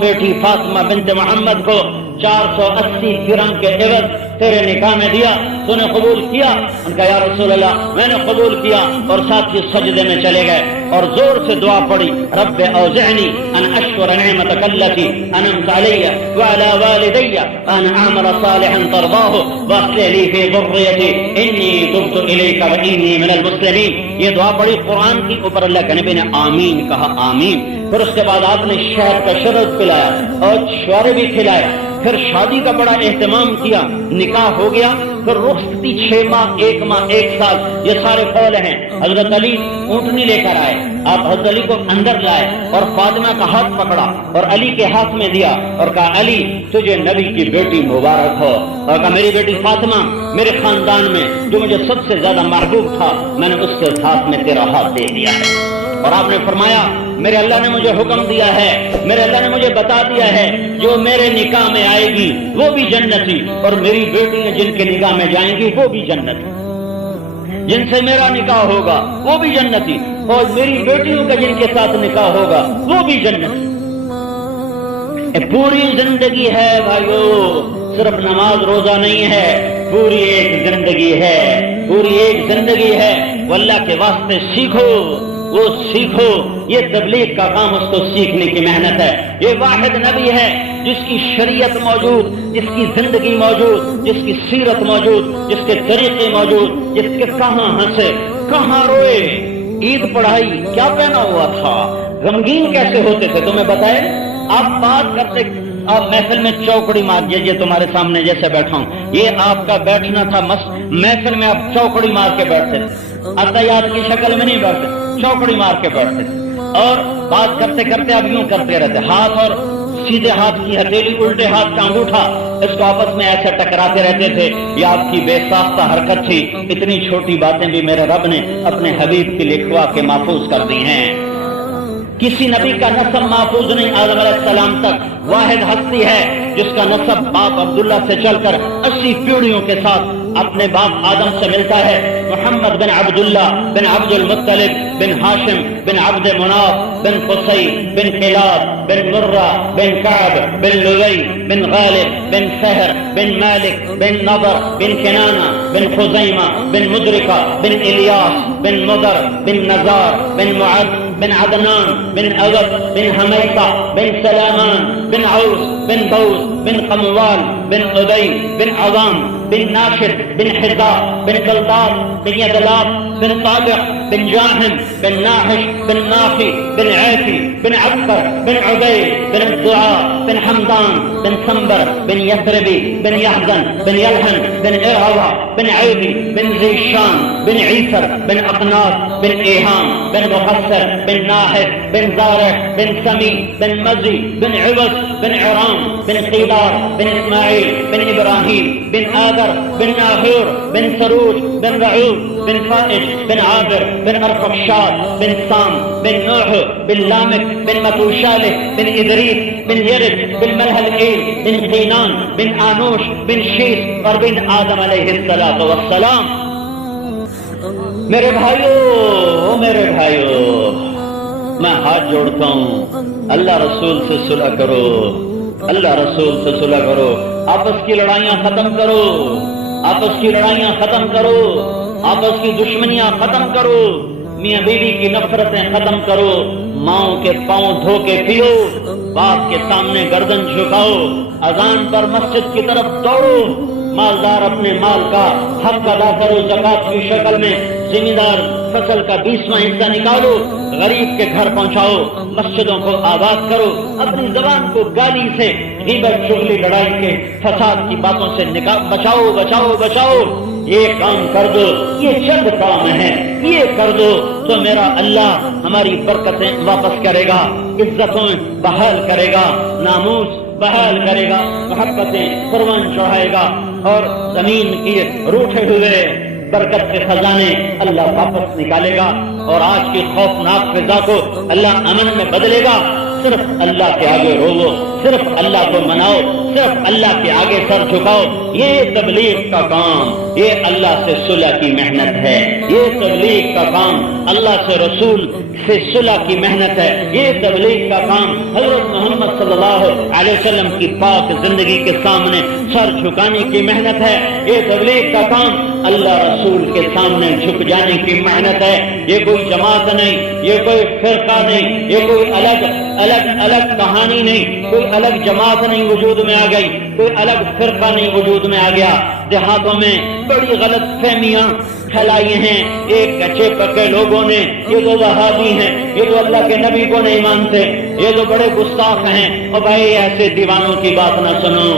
بیٹی فاطمہ بنت محمد کو 480 درہم کے عوض تیرے نکاح میں دیا, تو نے قبول کیا؟ ان کا یا رسول اللہ میں نے قبول کیا. اور ساتھ ہی سجدے میں چلے گئے اور زور سے دعا پڑھی, رب اوزعنی ان اشکر نعمتک التی انعمت علی وعلی والدی ان اعمل صالحا ترضاه واصلح لي في ذريتي انی تبت الیک وانی من المسلمین. یہ دعا پڑھی قرآن کی, اوپر اللہ کے نبی نے آمین کہا, آمین. پھر اس کے بعد آپ نے شہد کا شربت پلایا اور چھوارے بھی کھلایا. پھر شادی کا بڑا اہتمام کیا, نکاح ہو گیا. پھر رخصتی 6 ماہ 1 ماہ 1 سال, یہ سارے قول ہیں. حضرت علی اونٹنی لے کر آئے, آپ حضرت علی کو اندر لائے اور فاطمہ کا ہاتھ پکڑا اور علی کے ہاتھ میں دیا اور کہا علی تجھے نبی کی بیٹی مبارک ہو. اور کہا میری بیٹی فاطمہ میرے خاندان میں جو مجھے سب سے زیادہ محبوب تھا, میں نے اس کے ہاتھ میں تیرا ہاتھ دے دیا ہے. اور آپ نے فرمایا میرے اللہ نے مجھے حکم دیا ہے، میرے اللہ نے مجھے بتا دیا ہے جو میرے نکاح میں آئے گی وہ بھی جنتی، اور میری بیٹیاں جن کے نکاح میں جائیں گی وہ بھی جنتی، جن سے میرا نکاح ہوگا وہ بھی جنتی، اور میری بیٹیوں کا جن کے ساتھ نکاح ہوگا وہ بھی جنتی۔ پوری زندگی ہے بھائیو، صرف نماز روزہ نہیں ہے، پوری ایک زندگی ہے، پوری ایک زندگی ہے۔ وہ اللہ کے واسطے سیکھو، وہ سیکھو، یہ تبلیغ کا کام اس کو سیکھنے کی محنت ہے۔ یہ واحد نبی ہے جس کی شریعت موجود، جس کی زندگی موجود، جس کی سیرت موجود، جس کے طریقے موجود، جس کے کہاں ہنسے کہاں روئے، عید پڑھائی کیا پہنا ہوا تھا، غمگین کیسے ہوتے تھے تمہیں بتائے؟ آپ بات کرتے، آپ محفل میں چوکڑی مار دیجیے، تمہارے سامنے جیسے بیٹھا ہوں، یہ آپ کا بیٹھنا تھا، محفل میں آپ چوکڑی مار کے بیٹھتے تھے، عطیات کی شکل میں نہیں بیٹھتے، چوکڑی مار کے بیٹھتے تھے، اور بات کرتے کرتے آپ یوں کرتے رہتے، ہاتھ اور سیدھے ہاتھ کی ہتھیلی الٹے ہاتھ کا انگوٹھا اس کو آپس میں ایسے ٹکراتے رہتے تھے۔ یہ آپ کی بے ساختہ حرکت تھی۔ اتنی چھوٹی باتیں بھی میرے رب نے اپنے حبیب کی لکھوا کے محفوظ کر دی ہیں۔ کسی نبی کا نسب محفوظ نہیں آدم علیہ السلام تک۔ واحد ہستی ہے جس کا نسب باپ عبداللہ سے چل کر 80 پیڑھیوں کے ساتھ اپنے باپ آدم سے ملتا ہے۔ محمد بن عبداللہ بن عبد المطلب بن ہاشم بن عبد مناف بن قصی بن کلاب بن مرہ بن کعب بن لوی بن غالب بن فہر بن مالک بن نضر بن کنانہ بن خزیمہ بن مدرکہ بن الیاس بن مدر بن نزار بن معد بن عدنان بن اوس بن حمیصہ بن سلامان بن عوس بن بوس بن قموال بن ابی بن عظام بن ناشر بن حذاء بن بلداد بن يدلاب بن طابق بن جاهم بن ناحش بن ناخي بن عافي بن عبقر بن عبيد بن الدعاء بن حمدان بن سنبر بن يثربي بن يحزن بن يلحن بن إرعوى بن عيدي بن زيشان بن عيسر بن أقناط بن إيهام بن مخسر بن ناحر بن زارع بن سمي بن مزي بن عوض بن عرام بن قيدار بن إسماعيل بن إبراهيم بن آدر بن ناهور بن سروج بن رعوب بن فائش بن عابر بن أرفخشاد بن سام بن نوح بن لامك بن متوشالح بن إدريس بن يرد بن ملهلئيل بن قينان بن آنوش بن شيس اور بن آدم علیہ الصلاۃ والسلام۔ میرے بھائیو، میرے بھائیو، میں ہاتھ جوڑتا ہوں، اللہ رسول سے صلح کرو، اللہ رسول سے صلح کرو، آپس کی لڑائیاں ختم کرو، آپس کی لڑائیاں ختم کرو، آپس کی دشمنیاں ختم کرو، میاں بیوی کی نفرتیں ختم کرو، ماؤں کے پاؤں دھو کے پیو، باپ کے سامنے گردن جھکاؤ، اذان پر مسجد کی طرف دوڑو، مالدار اپنے مال کا حق ادا کرو زکات کی شکل میں، ذمہ دار فصل کا 20واں حصہ نکالو، غریب کے گھر پہنچاؤ، مسجدوں کو آباد کرو، اپنی زبان کو گالی سے، غیبت، چغلی، لڑائی کے فساد کی باتوں سے بچاؤ بچاؤ بچاؤ۔ یہ کام کر دو، یہ چند کام ہیں، یہ کر دو تو میرا اللہ ہماری برکتیں واپس کرے گا، عزتوں بحال کرے گا، ناموس بحال کرے گا، محبتیں پروان چڑھائے گا، اور زمین کی روٹھے ہوئے برکت کے خزانے اللہ واپس نکالے گا، اور آج کی خوفناک فضا کو اللہ امن میں بدلے گا۔ صرف اللہ کے آگے روو، صرف اللہ کو مناؤ، صرف اللہ کے آگے سر جھکاؤ۔ یہ تبلیغ کا کام، یہ اللہ سے صلح کی محنت ہے، یہ تبلیغ کا کام اللہ سے رسول سے صلح کی محنت ہے، یہ تبلیغ کا کام حضرت محمد صلی اللہ علیہ وسلم کی پاک زندگی کے سامنے سر جھکانے کی محنت ہے، یہ تبلیغ کا کام اللہ رسول کے سامنے جھک جانے کی محنت ہے۔ یہ کوئی جماعت نہیں، یہ کوئی فرقہ نہیں، یہ کوئی الگ کہانی نہیں، کوئی الگ جماعت نہیں وجود میں آ گئی، کوئی الگ فرقہ نہیں وجود میں آ گیا۔ دیہاتوں میں بڑی غلط فہمیاں پھیلائی ہیں ایک کچے پکے لوگوں نے، یہ تو وہابی ہیں، یہ تو اللہ کے نبی کو نہیں مانتے، یہ تو بڑے گستاخ ہیں۔ اور بھائی ایسے دیوانوں کی بات نہ سنو،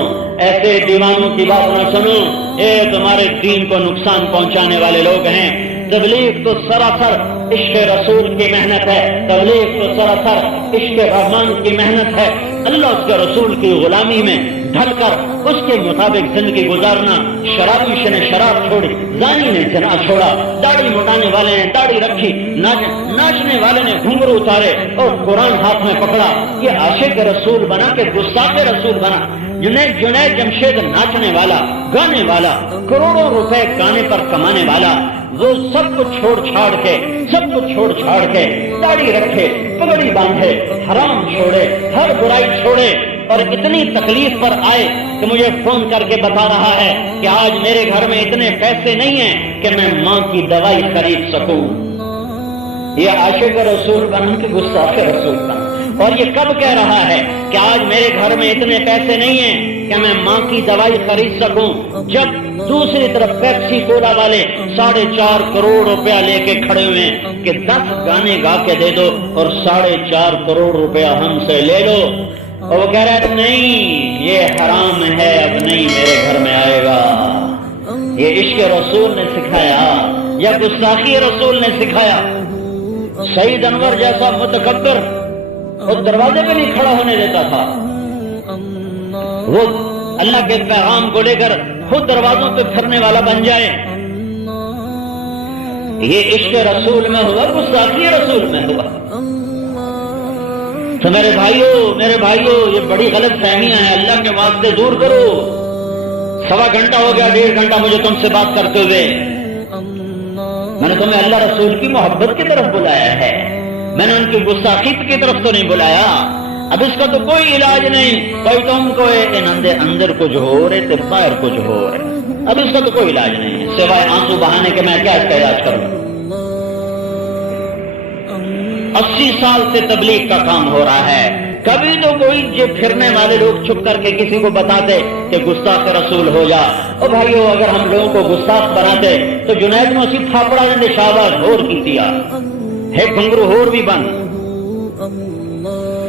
ایسے دیوانوں کی بات نہ سنو، یہ تمہارے دین کو نقصان پہنچانے والے لوگ ہیں۔ تبلیغ تو سراسر عشق رسول کی محنت ہے، تبلیغ تو سراسر عشق رحمان کی محنت ہے۔ اللہ اس کے رسول کی غلامی میں ڈھل کر اس کے مطابق زندگی گزارنا. شرابی نے شراب چھوڑی، زانی نے زنا چھوڑا، داڑھی مٹانے والے نے داڑھی رکھی، ناچنے والے نے گھنگرو اتارے اور قرآن ہاتھ میں پکڑا. یہ عاشق رسول بنا کہ گستاخ رسول بنا. جنید جمشید ناچنے والا، گانے والا، کروڑوں روپے گانے پر کمانے والا، وہ سب کچھ چھوڑ چھاڑ کے داڑھی رکھے، پگڑی باندھے، حرام چھوڑے، ہر برائی چھوڑے، اور اتنی تکلیف پر آئے کہ مجھے فون کر کے بتا رہا ہے کہ آج میرے گھر میں اتنے پیسے نہیں ہیں کہ میں ماں کی دوائی خرید سکوں. یہ عاشق رسول بن کے گستاخ رسول بن. اور یہ کب کہہ رہا ہے کہ آج میرے گھر میں اتنے پیسے نہیں ہیں کہ میں ماں کی دوائی خرید سکوں، جب دوسری طرف پیپسی کولا والے 4.5 کروڑ روپیہ لے کے کھڑے ہوئے ہیں کہ 10 گانے گا کے دے دو اور 4.5 کروڑ روپیہ ہم سے لے لو. اور وہ کہہ رہا ہے نہیں، یہ حرام ہے، اب نہیں میرے گھر میں آئے گا. یہ عشق رسول نے سکھایا یا گستاخی رسول نے سکھایا؟ سعید انور جیسا متکبر وہ دروازے پہ نہیں کھڑا ہونے دیتا تھا. وہ اللہ کے پیغام کو لے کر خود دروازوں پہ پھرنے والا بن جائے. یہ عشق رسول میں ہوا، گستاخی رسول میں ہوا. تو میرے بھائیوں یہ بڑی غلط فہمیاں ہیں، اللہ کے واسطے دور کرو. 1.25 گھنٹہ ہو گیا، 1.5 گھنٹہ مجھے تم سے بات کرتے ہوئے. میں نے تمہیں اللہ رسول کی محبت کی طرف بلایا ہے، میں نے ان کی گستاخی کی طرف تو نہیں بلایا. اب اس کا تو کوئی علاج نہیں. کوئی تم کو اندر کچھ ہو رہے تھے، باہر کچھ ہو رہے. اب اس کا تو کوئی علاج نہیں ہے سوائے آنسو بہانے کے. میں کیا اس کا علاج کروں؟ 80 سال سے تبلیغ کا کام ہو رہا ہے. کبھی تو کوئی جو پھرنے والے لوگ چھپ کر کے کسی کو بتاتے کہ گستاخ رسول ہو جا. او بھائیو، اگر ہم لوگوں کو گستاخ بناتے تو جنید میں اسی تھاپڑا نے شاباش ہور کی دیا ہے. گھنگرو ہور بھی بن.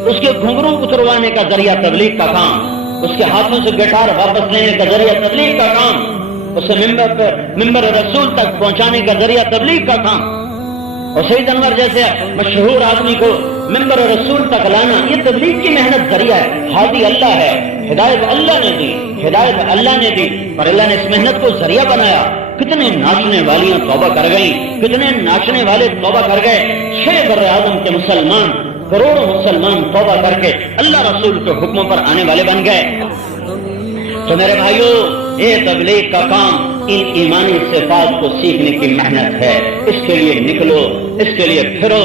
اس کے گھنگرو اتروانے کا ذریعہ تبلیغ کا کام، اس کے ہاتھوں سے گٹار واپس لینے کا ذریعہ تبلیغ کا کام، اسے ممبر رسول تک پہنچانے کا ذریعہ تبلیغ کا کام. اور سعید انور جیسے مشہور آدمی کو ممبر رسول تک لانا یہ تبلیغ کی محنت ذریعہ ہے. ہادی اللہ ہے، ہدایت اللہ نے دی، پر اللہ نے اس محنت کو ذریعہ بنایا. کتنے ناچنے والیاں توبہ کر گئیں، کتنے ناچنے والے توبہ کر گئے. 6 بر اعظم کے مسلمان، کروڑوں مسلمان توبہ کر کے اللہ رسول کے حکموں پر آنے والے بن گئے. تو میرے بھائیوں، یہ تبلیغ کا کام ان ایمانی صفات کو سیکھنے کی محنت ہے. اس کے لیے نکلو، اس کے لیے پھرو،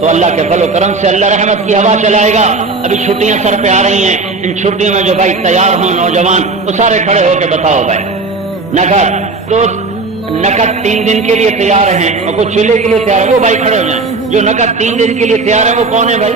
تو اللہ کے فضل و کرم سے اللہ رحمت کی ہوا چلائے گا. ابھی چھٹیاں سر پہ آ رہی ہیں، ان چھٹیوں میں جو بھائی تیار ہوں نوجوان، وہ سارے کھڑے ہو کے بتاؤ بھائی نقد 3 دن کے لیے تیار ہیں اور کچھ چولہے کے لیے تیار ہیں، وہ بھائی کھڑے ہو جائیں. جو نقد 3 دن کے لیے تیار ہے وہ کون ہے بھائی؟